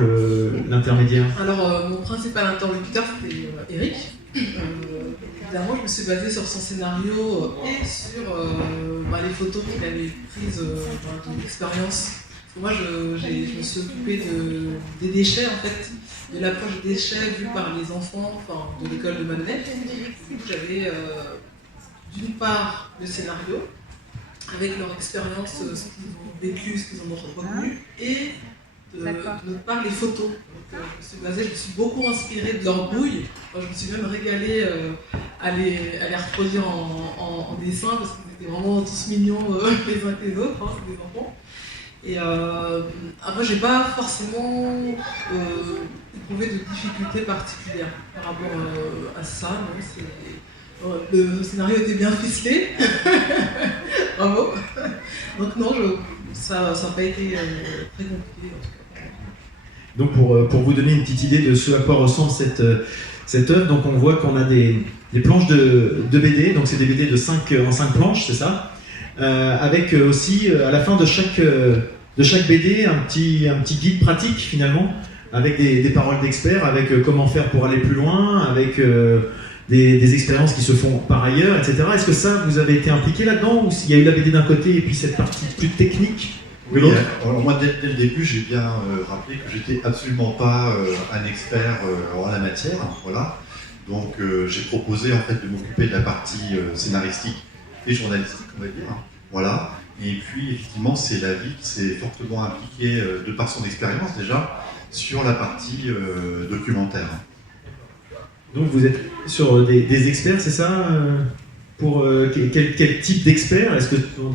l'intermédiaire? Alors, mon principal interlocuteur, c'était Eric. Évidemment, je me suis basée sur son scénario et sur les photos qu'il avait prises dans l'expérience Moi, je me suis occupée des déchets, en fait, de l'approche des déchets vue par les enfants de l'école de Malonnet. Du coup, j'avais d'une part le scénario, avec leur expérience, ce qu'ils ont vécu, ce qu'ils en ont retenu, et d'autre part les photos. Donc, je me suis beaucoup inspirée de leur bouille. Moi, je me suis même régalée à les reproduire en dessin, parce qu'ils étaient vraiment tous mignons les uns que les autres, c'est des enfants. Et après, j'ai pas forcément éprouvé de difficultés particulières par rapport à ça. Non, le scénario était bien ficelé. Bravo. Donc non, ça n'a pas été très compliqué en tout cas. Donc pour vous donner une petite idée de ce à quoi ressemble cette œuvre, donc on voit qu'on a des planches de BD, donc c'est des BD en 5 planches, c'est ça, avec aussi à la fin de chaque BD un petit guide pratique finalement, avec des paroles d'experts, avec comment faire pour aller plus loin, avec des expériences qui se font par ailleurs, etc. Est-ce que ça, vous avez été impliqué là-dedans, ou s'il y a eu la BD d'un côté et puis cette partie plus technique de l'autre? Alors moi, dès le début, j'ai bien rappelé que j'étais absolument pas un expert en la matière, voilà. Donc j'ai proposé en fait de m'occuper de la partie scénaristique et journalistique, on va dire, hein. Voilà. Et puis effectivement, c'est la vie qui s'est fortement impliquée de par son expérience déjà sur la partie documentaire. Donc vous êtes sur des experts, c'est ça? Pour quel type d'experts? Est-ce que ce sont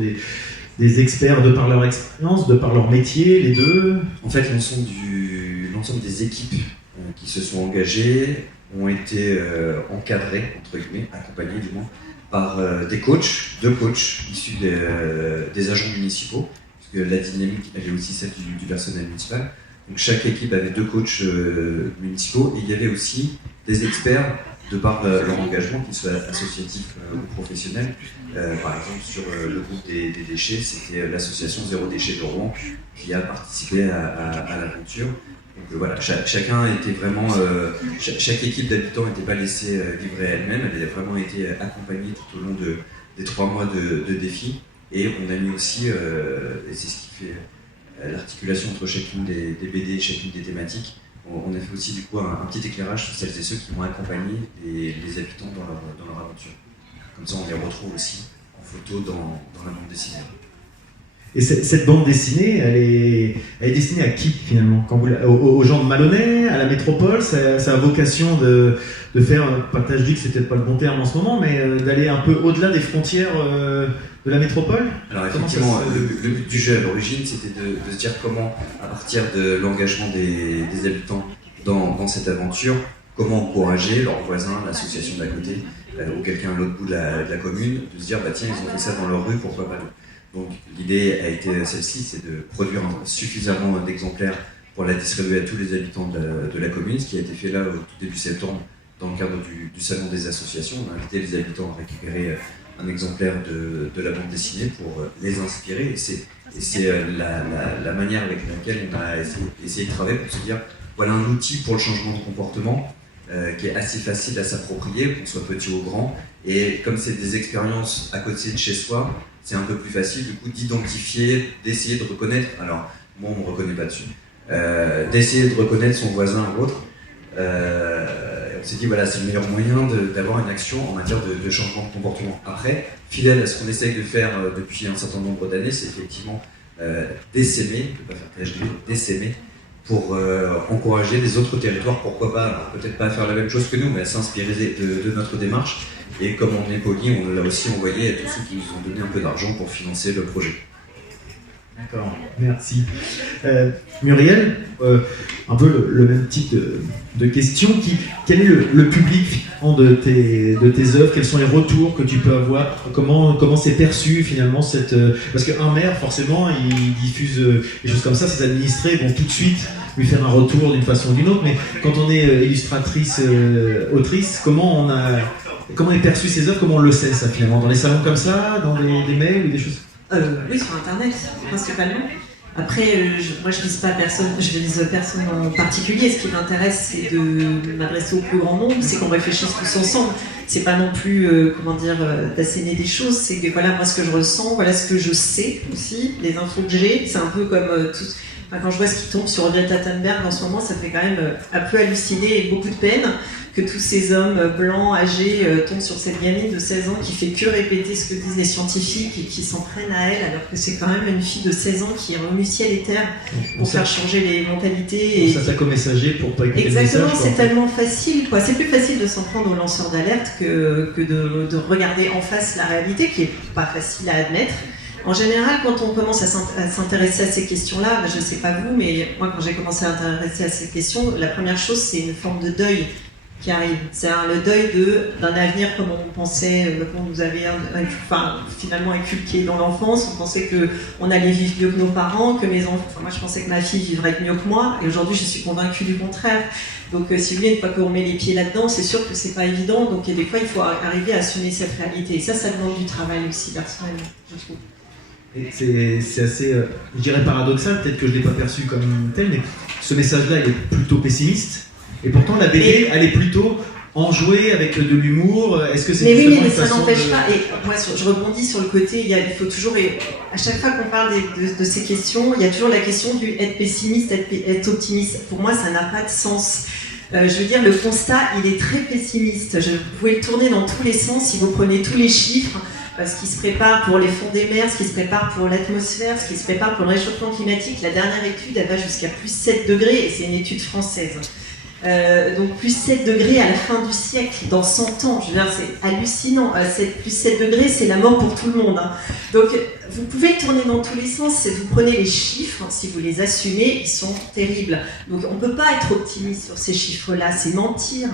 des experts de par leur expérience, de par leur métier, les deux? En fait, l'ensemble des équipes qui se sont engagées ont été encadrées, entre guillemets, accompagnées du moins, par deux coachs issus des agents municipaux, parce que la dynamique, elle est aussi celle du personnel municipal. Donc chaque équipe avait 2 coachs municipaux, et il y avait aussi des experts de par leur engagement, qu'ils soient associatifs ou professionnels. Par exemple, sur le groupe des déchets, c'était l'association Zéro Déchet de Rouen qui a participé à l'aventure. Donc voilà, chacun était vraiment, chaque équipe d'habitants n'était pas laissée vivre elle-même, elle a vraiment été accompagnée tout au long des 3 mois de défi. Et on a mis aussi, et c'est ce qui fait l'articulation entre chacune des BD et chacune des thématiques, on a fait aussi du coup un petit éclairage sur celles et ceux qui vont accompagner les habitants dans leur aventure. Comme ça, on les retrouve aussi en photo dans la bande dessinée. Et cette bande dessinée, elle est destinée à qui finalement? Aux gens de Malonnet, à la métropole? Ça a vocation de faire, je dis que c'est peut-être pas le bon terme en ce moment, mais d'aller un peu au-delà des frontières de la métropole? Alors effectivement, le but du jeu à l'origine, c'était de se dire comment, à partir de l'engagement des habitants dans cette aventure, comment encourager leurs voisins, l'association d'à côté, ou quelqu'un à l'autre bout de la commune, de se dire bah tiens, ils ont fait ça dans leur rue, pourquoi pas nous? Donc l'idée a été celle-ci, c'est de produire suffisamment d'exemplaires pour la distribuer à tous les habitants de la commune, ce qui a été fait là au tout début septembre dans le cadre du salon des associations. On a invité les habitants à récupérer un exemplaire de la bande dessinée pour les inspirer, et c'est la manière avec laquelle on a essayé de travailler pour se dire voilà un outil pour le changement de comportement qui est assez facile à s'approprier, qu'on soit petit ou grand, et comme c'est des expériences à côté de chez soi, c'est un peu plus facile du coup d'identifier, d'essayer de reconnaître, alors moi on ne me reconnaît pas dessus, d'essayer de reconnaître son voisin ou autre. On s'est dit voilà, c'est le meilleur moyen d'avoir une action en matière de changement de comportement. Après, fidèle à ce qu'on essaye de faire depuis un certain nombre d'années, c'est effectivement d'essaimer, de ne pas faire THD, d'essaimer pour encourager les autres territoires, pourquoi pas, peut-être pas à faire la même chose que nous, mais à s'inspirer de notre démarche. Et comme on est poli, on l'a aussi envoyé à tous ceux qui nous ont donné un peu d'argent pour financer le projet. D'accord, merci. Muriel, un peu le même type de question. Quel est le public de tes œuvres? Quels sont les retours que tu peux avoir? Comment c'est perçu finalement parce qu'un maire, forcément, il diffuse des choses comme ça, ses administrés vont tout de suite lui faire un retour d'une façon ou d'une autre, mais quand on est illustratrice, autrice, comment est perçu ces œuvres? Comment on le sait ça finalement? Dans les salons comme ça? Dans des mails ou des choses? Oui, sur Internet, principalement. Après, moi je vise personne en particulier. Ce qui m'intéresse, c'est de m'adresser au plus grand nombre, c'est qu'on réfléchisse tous ensemble. C'est pas non plus, d'asséner des choses, c'est que voilà moi ce que je ressens, voilà ce que je sais aussi, les infos que j'ai. C'est un peu comme quand je vois ce qui tombe sur Greta Thunberg en ce moment, ça fait quand même un peu halluciner et beaucoup de peine que tous ces hommes blancs, âgés, tombent sur cette gamine de 16 ans qui fait que répéter ce que disent les scientifiques et qui s'en prennent à elle, alors que c'est quand même une fille de 16 ans qui remue ciel et terre pour faire changer les mentalités. Et ça s'attaque aux messagers pour pas écouter le message. Exactement, c'est tellement facile, quoi. C'est plus facile de s'en prendre aux lanceurs d'alerte que de regarder en face la réalité, qui est pas facile à admettre. En général, quand on commence à s'intéresser à ces questions-là, je ne sais pas vous, mais moi, quand j'ai commencé à m'intéresser à ces questions, la première chose, c'est une forme de deuil qui arrive. C'est le deuil d'un avenir comme on pensait, qu'on nous avait finalement inculqué dans l'enfance. On pensait qu'on allait vivre mieux que nos parents, que mes enfants... moi, je pensais que ma fille vivrait mieux que moi, et aujourd'hui, je suis convaincue du contraire. Donc, si vous voulez, une fois qu'on met les pieds là-dedans, c'est sûr que c'est pas évident. Donc, des fois, il faut arriver à assumer cette réalité. Et ça demande du travail aussi, personnellement, je trouve. Et c'est assez, je dirais paradoxal, peut-être que je ne l'ai pas perçu comme tel, mais ce message-là, il est plutôt pessimiste. Et pourtant, la BD, elle est plutôt enjouée avec de l'humour. Est-ce que c'est mais oui, mais une ça façon n'empêche pas. Et moi, je rebondis sur le côté. Il faut toujours, à chaque fois qu'on parle de ces questions, il y a toujours la question du être pessimiste, être optimiste. Pour moi, ça n'a pas de sens. Je veux dire, le constat, il est très pessimiste. Vous pouvez le tourner dans tous les sens. Si vous prenez tous les chiffres, ce qui se prépare pour les fonds des mers, ce qui se prépare pour l'atmosphère, ce qui se prépare pour le réchauffement climatique, la dernière étude, elle va jusqu'à plus 7 degrés, et c'est une étude française. Donc plus 7 degrés à la fin du siècle, dans 100 ans, je veux dire, c'est hallucinant. Plus 7 degrés, c'est la mort pour tout le monde. Hein. Donc vous pouvez le tourner dans tous les sens, vous prenez les chiffres, si vous les assumez, ils sont terribles. Donc on ne peut pas être optimiste sur ces chiffres-là, c'est mentir.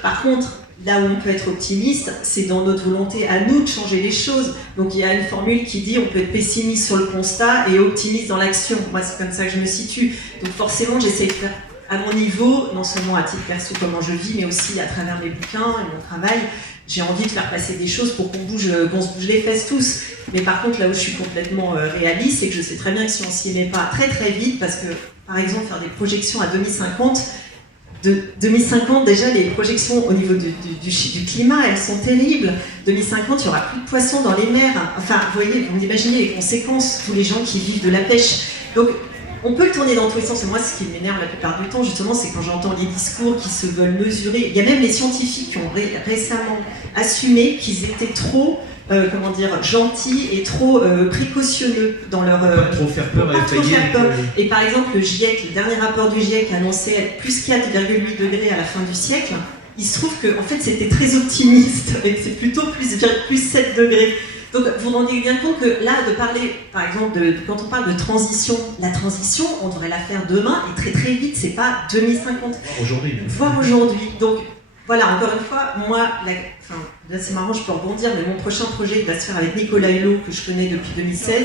Par contre, là où on peut être optimiste, c'est dans notre volonté à nous de changer les choses. Donc il y a une formule qui dit on peut être pessimiste sur le constat et optimiste dans l'action. Moi, c'est comme ça que je me situe. Donc forcément, j'essaie de faire à mon niveau, non seulement à titre perso comment je vis, mais aussi à travers mes bouquins et mon travail. J'ai envie de faire passer des choses pour qu'on se bouge les fesses tous. Mais par contre, là où je suis complètement réaliste, c'est que je sais très bien que si on s'y met pas très très vite, parce que par exemple faire des projections à 2050, déjà les projections au niveau du climat, elles sont terribles. 2050, il n'y aura plus de poissons dans les mers. Enfin, vous voyez, vous imaginez les conséquences, tous les gens qui vivent de la pêche. Donc, on peut le tourner dans tous les sens. Et moi, ce qui m'énerve la plupart du temps, justement, c'est quand j'entends les discours qui se veulent mesurer. Il y a même les scientifiques qui ont récemment assumé qu'ils étaient trop gentils et trop précautionneux dans leur... Pas trop faire peur. Et par exemple, le GIEC, le dernier rapport du GIEC annonçait être plus 4,8 degrés à la fin du siècle. Il se trouve que en fait, c'était très optimiste, et c'est plutôt plus 7 degrés. Donc vous vous rendez bien compte que là, de parler, par exemple, quand on parle de transition, la transition, on devrait la faire demain et très très vite, c'est pas 2050. Voire aujourd'hui. Donc voilà, encore une fois, moi, là c'est marrant, je peux rebondir, mais mon prochain projet il va se faire avec Nicolas Hulot, que je connais depuis 2016.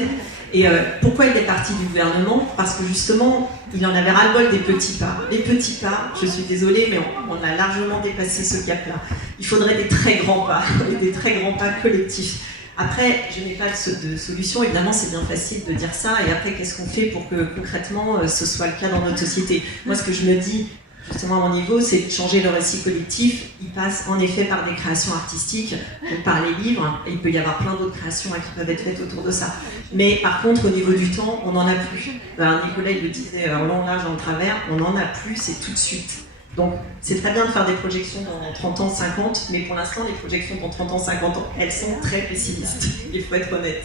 Et pourquoi il est parti du gouvernement? Parce que justement, il en avait ras-le-bol des petits pas. Les petits pas, je suis désolée, mais on a largement dépassé ce cap-là. Il faudrait des très grands pas, et des très grands pas collectifs. Après, je n'ai pas de solution, évidemment c'est bien facile de dire ça, et après qu'est-ce qu'on fait pour que concrètement ce soit le cas dans notre société? Moi ce que je me dis, justement à mon niveau, c'est de changer le récit collectif. Il passe en effet par des créations artistiques, donc par les livres, et il peut y avoir plein d'autres créations qui peuvent être faites autour de ça. Mais par contre, au niveau du temps, on n'en a plus. Nicolas il le disait en long, large, en travers, on n'en a plus, c'est tout de suite. Donc c'est très bien de faire des projections dans 30 ans, 50, mais pour l'instant, les projections dans 30 ans, 50 ans, elles sont très pessimistes, il faut être honnête.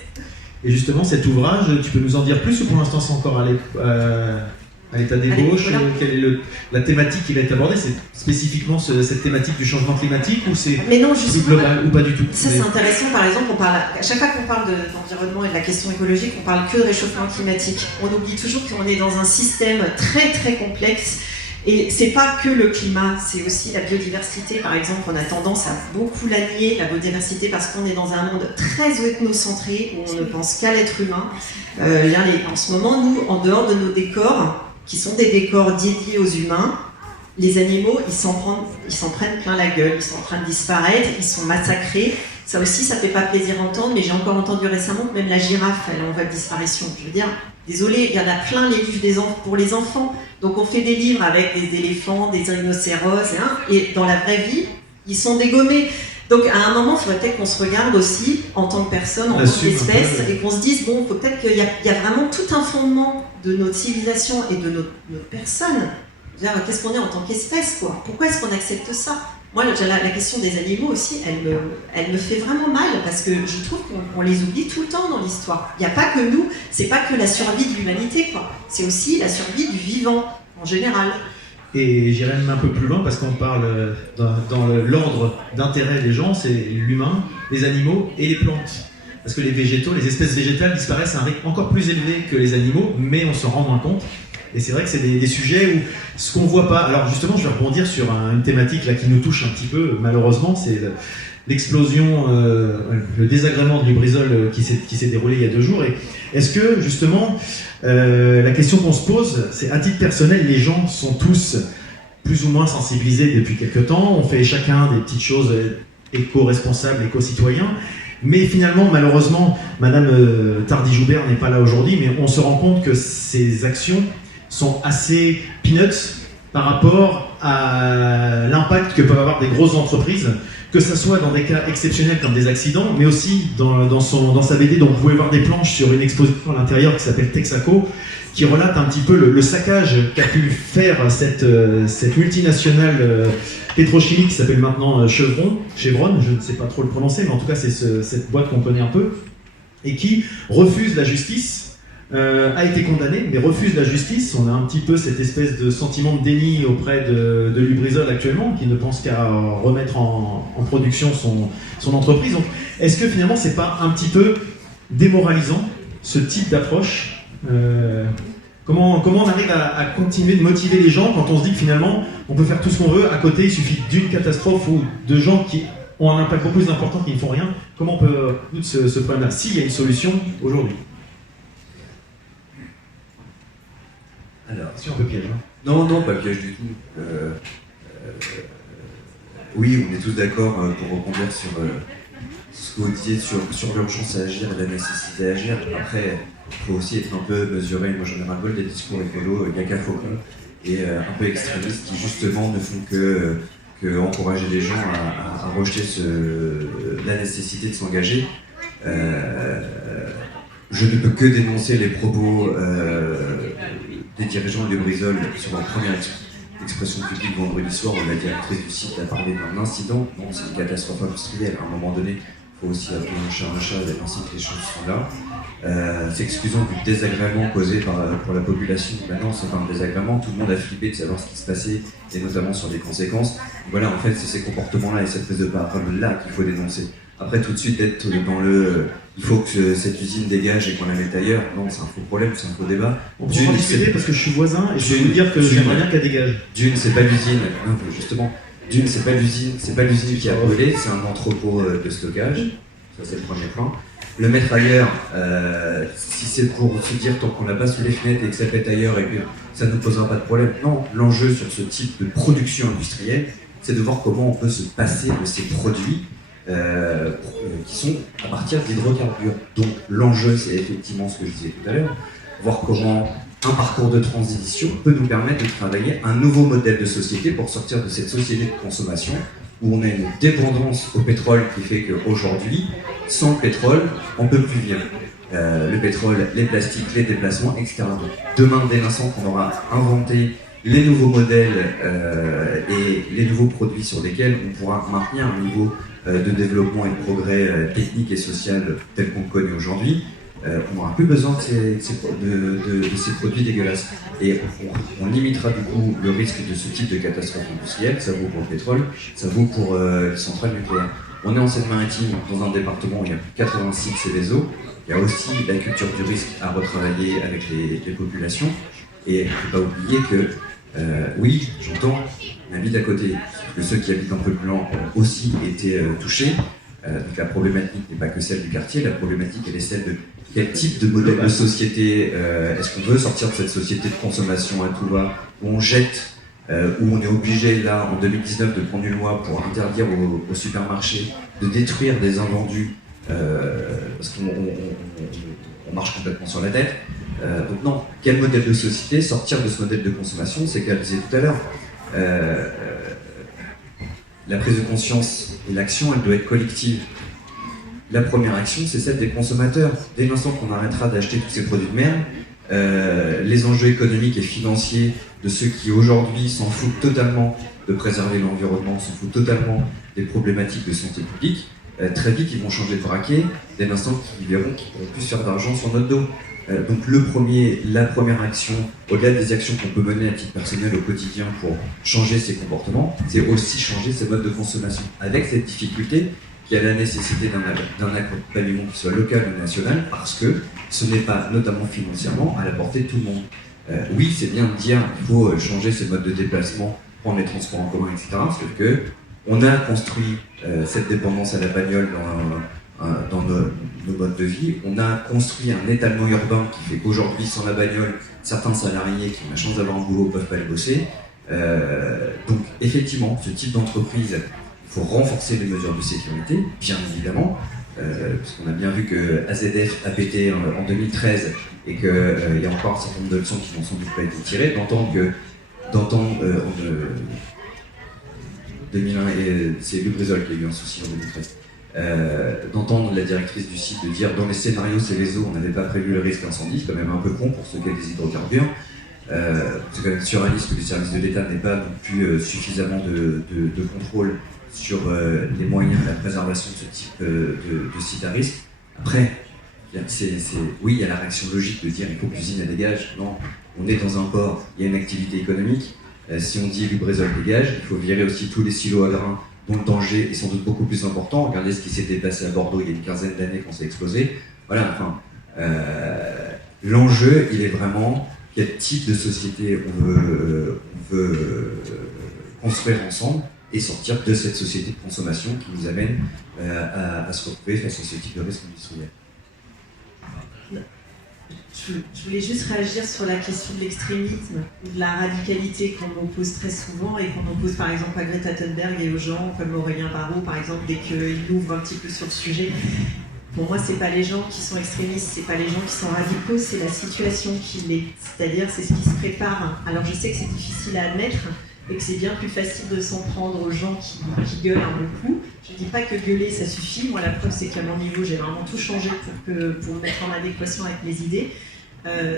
Et justement, cet ouvrage, tu peux nous en dire plus ou pour l'instant c'est encore à l'état d'ébauche? Quelle est la thématique qui va être abordée? C'est spécifiquement cette thématique du changement climatique ou c'est plus global ou pas du tout? Ça c'est intéressant, par exemple, à chaque fois qu'on parle d'environnement et de la question écologique, on parle que de réchauffement climatique. On oublie toujours qu'on est dans un système très très complexe. Et c'est pas que le climat, c'est aussi la biodiversité. Par exemple, on a tendance à beaucoup la nier, la biodiversité, parce qu'on est dans un monde très ethnocentré, où on ne pense qu'à l'être humain. En ce moment, nous, en dehors de nos décors, qui sont des décors dédiés aux humains, les animaux, ils s'en prennent plein la gueule, ils sont en train de disparaître, ils sont massacrés. Ça aussi, ça fait pas plaisir à entendre, mais j'ai encore entendu récemment que même la girafe, elle est en voie de disparition. Je veux dire, désolé, il y en a plein les livres pour les enfants. Donc on fait des livres avec des éléphants, des rhinocéros, et dans la vraie vie, ils sont dégommés. Donc à un moment, il faudrait peut-être qu'on se regarde aussi en tant que personne, en tant qu'espèce, et qu'on se dise, bon, faut peut-être qu'il y a vraiment tout un fondement de notre civilisation et de notre personne. Qu'est-ce qu'on est en tant qu'espèce, quoi? Pourquoi est-ce qu'on accepte ça? Moi, la question des animaux aussi, elle me fait vraiment mal, parce que je trouve qu'on les oublie tout le temps dans l'histoire. Il n'y a pas que nous, c'est pas que la survie de l'humanité, quoi. C'est aussi la survie du vivant, en général. Et j'irai même un peu plus loin, parce qu'on parle dans l'ordre d'intérêt des gens, c'est l'humain, les animaux et les plantes. Parce que les végétaux, les espèces végétales disparaissent à un rythme encore plus élevé que les animaux, mais on s'en rend moins compte. Et c'est vrai que c'est des sujets où ce qu'on voit pas... Alors justement, je vais rebondir sur une thématique là qui nous touche un petit peu, malheureusement, c'est l'explosion, le désagrément de Lubrizol qui s'est déroulé il y a 2 jours. Et est-ce que justement, la question qu'on se pose, c'est à titre personnel, les gens sont tous plus ou moins sensibilisés depuis quelques temps, on fait chacun des petites choses éco-responsables, éco-citoyens, mais finalement, malheureusement, Madame Tardy-Joubert n'est pas là aujourd'hui, mais on se rend compte que ces actions sont assez peanuts par rapport à l'impact que peuvent avoir des grosses entreprises, que ce soit dans des cas exceptionnels comme des accidents, mais aussi dans sa BD. Donc vous pouvez voir des planches sur une exposition à l'intérieur qui s'appelle Texaco, qui relate un petit peu le saccage qu'a pu faire cette multinationale pétrochimique qui s'appelle maintenant Chevron, je ne sais pas trop le prononcer, mais en tout cas c'est cette boîte qu'on connaît un peu, et qui refuse la justice. A été condamné, mais refuse la justice. On a un petit peu cette espèce de sentiment de déni auprès de Lubrizol actuellement, qui ne pense qu'à remettre en production son entreprise. Donc, est-ce que finalement, c'est pas un petit peu démoralisant, ce type d'approche? Comment on arrive à continuer de motiver les gens quand on se dit que finalement, on peut faire tout ce qu'on veut, à côté, il suffit d'une catastrophe ou de gens qui ont un impact beaucoup plus important qui ne font rien? Comment on peut résoudre ce problème-là, s'il y a une solution aujourd'hui? Alors, si on peut piège, hein. Non, pas piège du tout. Oui, on est tous d'accord pour rebondir sur ce que vous disiez sur l'urgence à agir et la nécessité à agir. Après, il faut aussi être un peu mesuré. Moi, j'en ai ras-le-bol des discours écolos, gaga faucon et un peu extrémistes qui justement ne font que encourager les gens à rejeter la nécessité de s'engager. Je ne peux que dénoncer les propos des dirigeants de Lubrizol sur leur première expression publique vendredi soir, où la directrice du site a parlé d'un incident. Non, c'est une catastrophe industrielle. À un moment donné, il faut aussi appeler un chat, ainsi que les choses sont là. S'excusant du désagrément causé pour la population. Maintenant, c'est pas un désagrément. Tout le monde a flippé de savoir ce qui se passait, et notamment sur les conséquences. Voilà, en fait, c'est ces comportements-là et cette prise de parole-là qu'il faut dénoncer. Après, tout de suite, être dans il faut que cette usine dégage et qu'on la mette ailleurs. Non, c'est un faux problème, c'est un faux débat. On peut en discuter parce que je suis voisin et je vais vous dire que j'aimerais bien qu'elle dégage. D'une, c'est pas l'usine, justement. D'une, c'est pas l'usine qui a brûlé, c'est un entrepôt de stockage. Ça, c'est le premier point. Le mettre ailleurs, si c'est pour se dire tant qu'on l'a pas sous les fenêtres et que ça pète ailleurs, et puis ça ne nous posera pas de problème. Non, l'enjeu sur ce type de production industrielle, c'est de voir comment on peut se passer de ces produits qui sont à partir d'hydrocarbures. Donc l'enjeu, c'est effectivement ce que je disais tout à l'heure, voir comment un parcours de transition peut nous permettre de travailler un nouveau modèle de société pour sortir de cette société de consommation où on a une dépendance au pétrole qui fait qu'aujourd'hui, sans le pétrole, on ne peut plus vivre. Le pétrole, les plastiques, les déplacements, etc. Donc, demain, dès l'instant qu'on aura inventé les nouveaux modèles et les nouveaux produits sur lesquels on pourra maintenir un niveau de développement et de progrès technique et social tel qu'on le connaît aujourd'hui, on n'aura plus besoin de ces produits dégueulasses. Et on limitera du coup le risque de ce type de catastrophe industrielle. Ça vaut pour le pétrole, ça vaut pour les centrales nucléaires. On est en Seine-Maritime, dans un département où il y a 86 Céveso. Il y a aussi la culture du risque à retravailler avec les populations. Et il ne faut pas oublier que, oui, j'entends, on habite à côté, que ceux qui habitent un peu plus loin ont aussi été touchés. Donc la problématique n'est pas que celle du quartier, la problématique elle est celle de quel type de modèle de société est-ce qu'on veut sortir de cette société de consommation à tout va, où on jette où on est obligé, là, en 2019, de prendre une loi pour interdire aux supermarchés de détruire des invendus parce qu'on marche complètement sur la tête. Donc non, quel modèle de société? Sortir de ce modèle de consommation, c'est qu'elle disait tout à l'heure. La prise de conscience et l'action, elle doit être collective. La première action, c'est celle des consommateurs. Dès l'instant qu'on arrêtera d'acheter tous ces produits de merde, les enjeux économiques et financiers de ceux qui aujourd'hui s'en foutent totalement de préserver l'environnement, s'en foutent totalement des problématiques de santé publique, très vite ils vont changer de braquet dès l'instant qu'ils verront qu'ils pourront plus faire d'argent sur notre dos. Donc la première action, au-delà des actions qu'on peut mener à titre personnel au quotidien pour changer ses comportements, c'est aussi changer ses modes de consommation. Avec cette difficulté qui a la nécessité d'un accompagnement qui soit local ou national, parce que ce n'est pas, notamment financièrement, à la portée de tout le monde. Oui, c'est bien de dire qu'il faut changer ses modes de déplacement, prendre les transports en commun, etc. Sauf que on a construit cette dépendance à la bagnole dans nos modes de vie. On a construit un étalement urbain qui fait qu'aujourd'hui, sans la bagnole, certains salariés qui ont la chance d'avoir un boulot ne peuvent pas aller bosser. Donc effectivement, ce type d'entreprise, il faut renforcer les mesures de sécurité, bien évidemment, parce qu'on a bien vu que AZF a pété en 2013 et qu'il y a encore un certain nombre de leçons qui n'ont sans doute pas été tirées, d'entendre en 2001, et c'est Lubrizol qui a eu un souci en 2013, d'entendre la directrice du site de dire dans les scénarios c'est les eaux, on n'avait pas prévu le risque incendie, c'est quand même un peu con pour ceux qui ont des hydrocarbures. C'est quand même surréaliste que les services de l'État n'aient pas non plus suffisamment de contrôle sur les moyens de la préservation de ce type de site à risque. Après, oui, il y a la réaction logique de dire il faut que l'usine dégage. Non, on est dans un port, il y a une activité économique. Si on dit Lubrizol dégage, il faut virer aussi tous les silos à grains dont le danger est sans doute beaucoup plus important. Regardez ce qui s'était passé à Bordeaux il y a une quinzaine d'années quand c'est explosé. Voilà, enfin, l'enjeu, il est vraiment quel type de société on veut construire ensemble et sortir de cette société de consommation qui nous amène à se retrouver face à ce type de risque industriel. Je voulais juste réagir sur la question de l'extrémisme ou de la radicalité qu'on oppose très souvent et qu'on oppose par exemple à Greta Thunberg et aux gens comme Aurélien Barraud par exemple dès qu'il ouvre un petit peu sur le sujet. Pour moi, c'est pas les gens qui sont extrémistes, c'est pas les gens qui sont radicaux, c'est la situation qui l'est. C'est-à-dire, c'est ce qui se prépare. Alors, je sais que c'est difficile à admettre et que c'est bien plus facile de s'en prendre aux gens qui gueulent un beaucoup. Je dis pas que gueuler, ça suffit. Moi, la preuve, c'est qu'à mon niveau, j'ai vraiment tout changé pour me mettre en adéquation avec mes idées.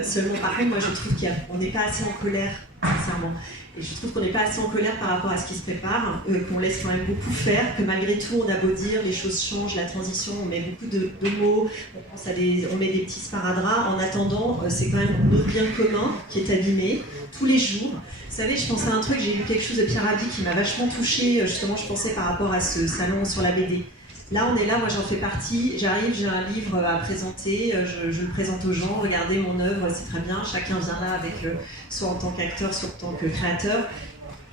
Seulement, par contre, moi, je trouve qu'on n'est pas assez en colère, sincèrement. Et je trouve qu'on n'est pas assez en colère par rapport à ce qui se prépare, qu'on laisse quand même beaucoup faire, que malgré tout, on a beau dire, les choses changent, la transition, on met beaucoup de mots, on met des petits sparadraps. En attendant, c'est quand même notre bien commun qui est abîmé tous les jours. Vous savez, je pensais à un truc, j'ai lu quelque chose de Pierre Rabhi qui m'a vachement touchée, justement, je pensais par rapport à ce salon sur la BD. Là, on est là, moi j'en fais partie, j'arrive, j'ai un livre à présenter, je le présente aux gens, regardez mon œuvre, c'est très bien, chacun vient là avec, soit en tant qu'acteur, soit en tant que créateur.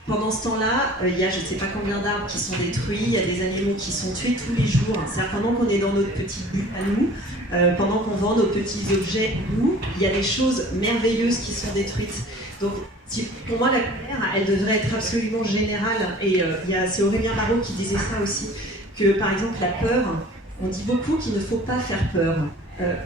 Pendant ce temps-là, il y a je ne sais pas combien d'arbres qui sont détruits, il y a des animaux qui sont tués tous les jours. C'est-à-dire pendant qu'on est dans notre petite bulle à nous, pendant qu'on vend nos petits objets, nous, il y a des choses merveilleuses qui sont détruites. Donc, pour moi, la colère, elle devrait être absolument générale. Et c'est Aurélien Barraud qui disait ça aussi. Que par exemple la peur, on dit beaucoup qu'il ne faut pas faire peur.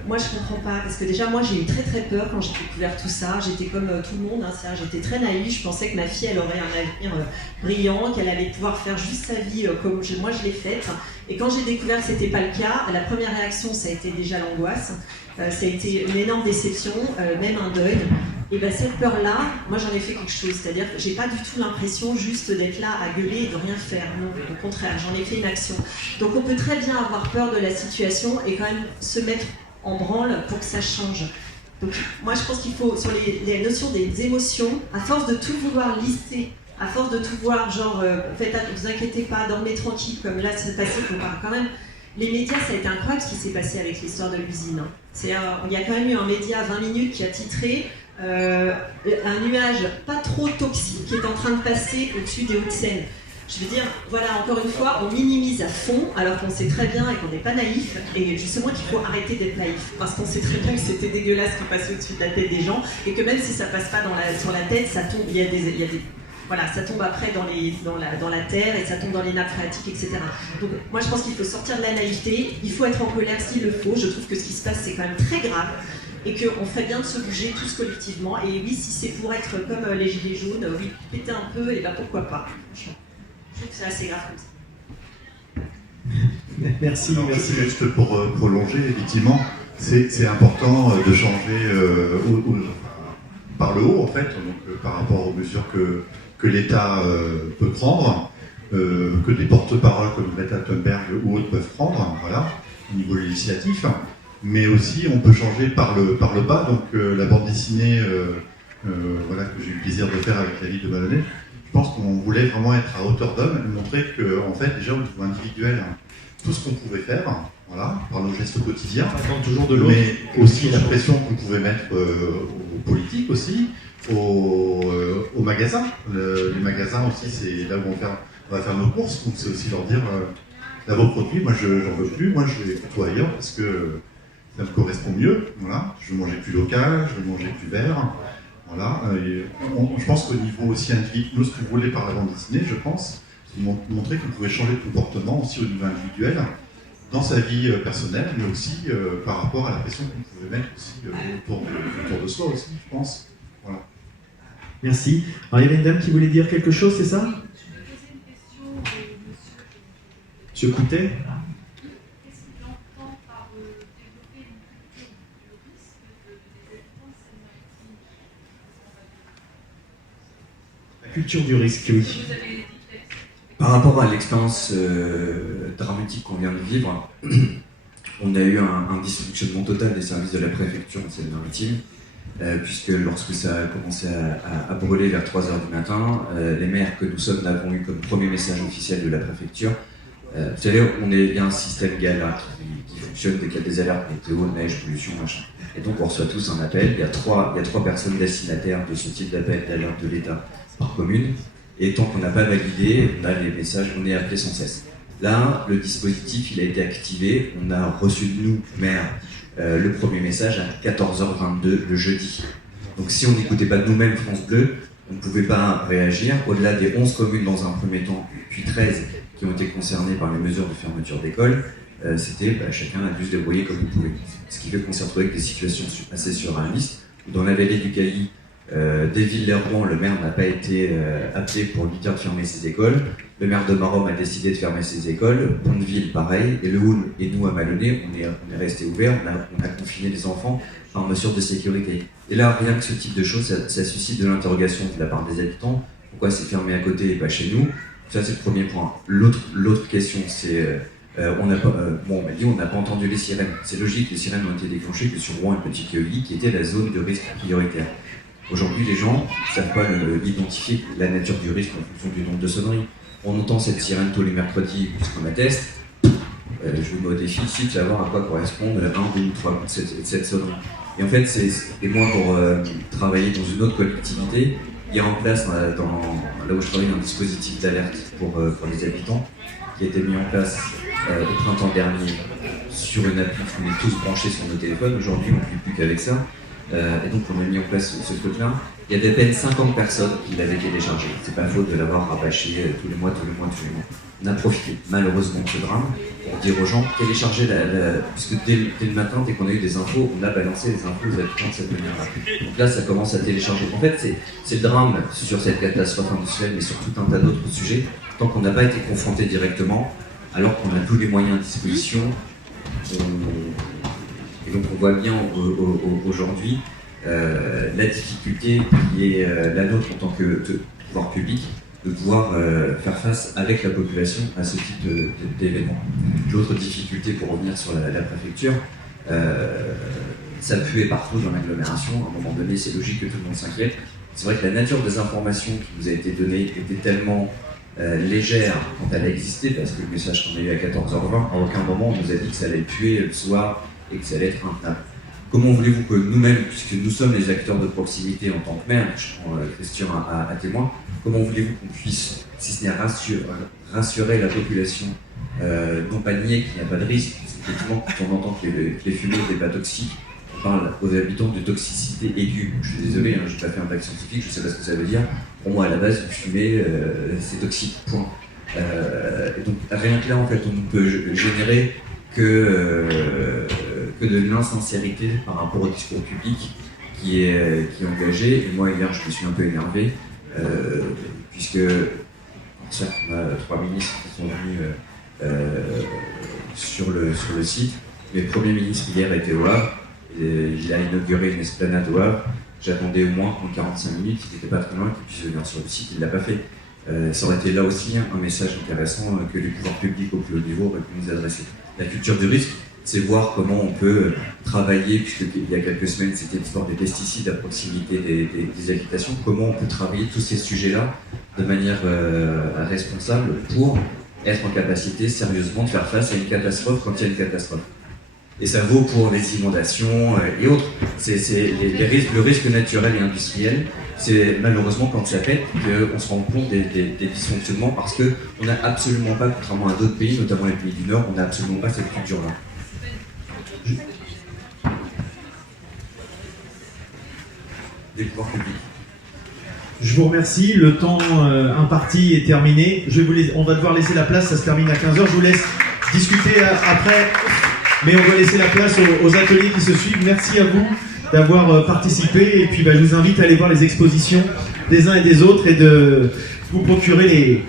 Moi je comprends pas, parce que déjà moi j'ai eu très très peur quand j'ai découvert tout ça, j'étais comme tout le monde, j'étais très naïve, je pensais que ma fille elle aurait un avenir brillant, qu'elle allait pouvoir faire juste sa vie comme moi je l'ai faite, et quand j'ai découvert que c'était pas le cas, la première réaction ça a été déjà l'angoisse, ça a été une énorme déception, même un deuil. Et bien cette peur-là, moi j'en ai fait quelque chose, c'est-à-dire que j'ai pas du tout l'impression juste d'être là à gueuler et de rien faire, non, au contraire, j'en ai fait une action. Donc on peut très bien avoir peur de la situation et quand même se mettre en branle pour que ça change. Donc moi je pense qu'il faut, sur les notions des émotions, à force de tout vouloir lister, à force de tout voir, genre, vous inquiétez pas, dormez tranquille, comme là c'est passé, qu'on parle quand même. Les médias, ça a été incroyable ce qui s'est passé avec l'histoire de l'usine. Il y a quand même eu un média 20 minutes qui a titré un nuage pas trop toxique qui est en train de passer au-dessus des Hauts-de-Seine. Je veux dire, voilà, encore une fois, on minimise à fond alors qu'on sait très bien et qu'on n'est pas naïf, et justement qu'il faut arrêter d'être naïf parce qu'on sait très bien que c'était dégueulasse ce qui passait au-dessus de la tête des gens et que même si ça passe pas sur la tête, ça tombe. Il y a des voilà, ça tombe après dans la terre et ça tombe dans les nappes phréatiques, etc. Donc moi je pense qu'il faut sortir de la naïveté, il faut être en colère s'il le faut. Je trouve que ce qui se passe c'est quand même très grave et qu'on ferait bien de se bouger tous collectivement. Et oui, si c'est pour être comme les gilets jaunes, oui, péter un peu, et ben pourquoi pas. Je trouve que c'est assez grave comme ça. Merci, Alors, merci. juste pour prolonger, effectivement, c'est important de changer par le haut, en fait, donc, par rapport aux mesures que l'État peut prendre, que des porte-paroles comme Greta Thunberg ou autres peuvent prendre, voilà, au niveau législatif. Mais aussi, on peut changer par le bas. Donc, la bande dessinée voilà, que j'ai eu le plaisir de faire avec la ville de Malonnet, je pense qu'on voulait vraiment être à hauteur d'homme et montrer qu'en fait, déjà au niveau individuel, tout ce qu'on pouvait faire, voilà, par nos gestes quotidiens, Attendre toujours de l'autre. mais aussi la pression qu'on pouvait mettre aux politiques aussi, aux magasins. Les magasins aussi, c'est là où on va faire nos courses, donc c'est aussi leur dire là vos produits, moi j'en veux plus, moi je vais plutôt ailleurs parce que ça me correspond mieux, voilà. Je veux manger plus local, je veux manger plus vert. Voilà, je pense qu'au niveau aussi individuel, nous ce qu'on voulait par la bande dessinée, je pense, c'est montrer qu'on pouvait changer de comportement aussi au niveau individuel, dans sa vie personnelle, mais aussi par rapport à la pression qu'on pouvait mettre aussi autour de soi aussi, je pense. Voilà. Merci. Alors, il y avait une dame qui voulait dire quelque chose, c'est ça? Monsieur Coutet. Culture du risque, oui. Par rapport à l'expérience dramatique qu'on vient de vivre, on a eu un dysfonctionnement total des services de la préfecture en Seine-Maritime, puisque lorsque ça a commencé à brûler vers 3h du matin, les maires que nous sommes n'avons eu comme premier message officiel de la préfecture. Vous savez, il y a un système GALA qui fonctionne dès qu'il y a des alertes météo, neige, pollution, machin. Et donc on reçoit tous un appel, il y a trois personnes destinataires de ce type d'appel d'alerte de l'État par commune, et tant qu'on n'a pas validé, on a les messages, on est appelé sans cesse. Là, le dispositif, il a été activé, on a reçu de nous, maire, le premier message à 14h22 le jeudi. Donc si on n'écoutait pas de nous-mêmes France Bleu, on ne pouvait pas réagir. Au-delà des 11 communes dans un premier temps, puis 13 qui ont été concernées par les mesures de fermeture d'école, c'était chacun a dû se débrouiller comme il pouvait. Ce qui fait qu'on s'est retrouvé avec des situations assez surréalistes. Dans la vallée du Cali, dès Villers-Rouen, le maire n'a pas été appelé pour lui dire de fermer ses écoles. Le maire de Maromme a décidé de fermer ses écoles. Pont-de-Ville, pareil. Et le Houl et nous, à Malonnet, on est resté ouverts. On a confiné les enfants par mesure de sécurité. Et là, rien que ce type de choses, ça suscite de l'interrogation de la part des habitants. Pourquoi c'est fermé à côté et pas chez nous? Ça, c'est le premier point. L'autre question, c'est... on m'a dit on n'a pas entendu les sirènes. C'est logique, les sirènes ont été déclenchées que sur Rouen et Petit-Quevilly, qui était la zone de risque prioritaire. Aujourd'hui, les gens ne savent pas identifier la nature du risque en fonction du nombre de sonneries. On entend cette sirène tous les mercredis, puisqu'on atteste. Je vous mets au défi ici de savoir à quoi correspondent 1, 2 ou 3 cette sonnerie. Et en fait, et moi, pour travailler dans une autre collectivité, il y a en place, là où je travaille, un dispositif d'alerte pour les habitants qui a été mis en place au printemps dernier sur une appli qu'on est tous branchés sur nos téléphones. Aujourd'hui, on ne vit plus qu'avec ça. Et donc, on a mis en place ce truc-là. Il y a d'à peine 50 personnes qui l'avaient téléchargé. C'est pas faute de l'avoir rabâché tous les mois. On a profité, malheureusement, de ce drame pour dire aux gens, téléchargez puisque dès le matin, dès qu'on a eu des infos, on a balancé les infos aux habitants de cette manière-là. Donc là, ça commence à télécharger. En fait, c'est le drame sur cette catastrophe industrielle, mais sur tout un tas d'autres sujets, tant qu'on n'a pas été confronté directement, alors qu'on a tous les moyens à disposition. Et donc on voit bien aujourd'hui la difficulté qui est la nôtre en tant que pouvoir public de pouvoir faire face avec la population à ce type d'événements. L'autre difficulté, pour revenir sur la préfecture, ça puait partout dans l'agglomération. À un moment donné, c'est logique que tout le monde s'inquiète. C'est vrai que la nature des informations qui nous a été donnée était tellement légère quand elle a existé, parce que le message qu'on a eu à 14h20, à aucun moment on nous a dit que ça allait puer le soir et que ça allait être intenable. Comment voulez-vous que nous-mêmes, puisque nous sommes les acteurs de proximité en tant que maire, je prends Christian à témoin, comment voulez-vous qu'on puisse, si ce n'est rassurer la population, non pas nier qu'il n'y a pas de risque, parce qu'effectivement, quand on entend que les fumées n'étaient pas toxiques, on parle aux habitants de toxicité aiguë. Je suis désolé, je n'ai pas fait un bac scientifique, je ne sais pas ce que ça veut dire. pour moi, à la base, fumer, c'est toxique, point. Et donc, rien que là, en fait, on ne peut générer que de l'insincérité par rapport au discours public qui est engagé. Et moi, hier, je me suis un peu énervé, puisque, certes, on a 3 ministres qui sont venus sur le site. Mais le Premier ministre, hier, était au Havre. Il a inauguré une esplanade au Havre. J'attendais au moins en 45 minutes, il n'était pas très loin qu'il puisse venir sur le site, il ne l'a pas fait. Ça aurait été là aussi un message intéressant que les pouvoirs publics au plus haut niveau auraient pu nous adresser. La culture du risque, c'est voir comment on peut travailler, puisqu'il y a quelques semaines c'était l'histoire des pesticides à proximité des habitations, comment on peut travailler tous ces sujets-là de manière responsable pour être en capacité sérieusement de faire face à une catastrophe quand il y a une catastrophe. Et ça vaut pour les inondations et autres. Le risque naturel et industriel, c'est malheureusement quand ça pète qu'on se rend compte des dysfonctionnements parce qu'on n'a absolument pas, contrairement à d'autres pays, notamment les pays du Nord, on n'a absolument pas cette culture-là. Des pouvoirs publics. Je vous remercie, le temps imparti est terminé. On va devoir laisser la place, ça se termine à 15h. Je vous laisse discuter après. Mais on va laisser la place aux ateliers qui se suivent. Merci à vous d'avoir participé. Et puis je vous invite à aller voir les expositions des uns et des autres et de vous procurer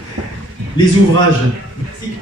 les ouvrages. Merci.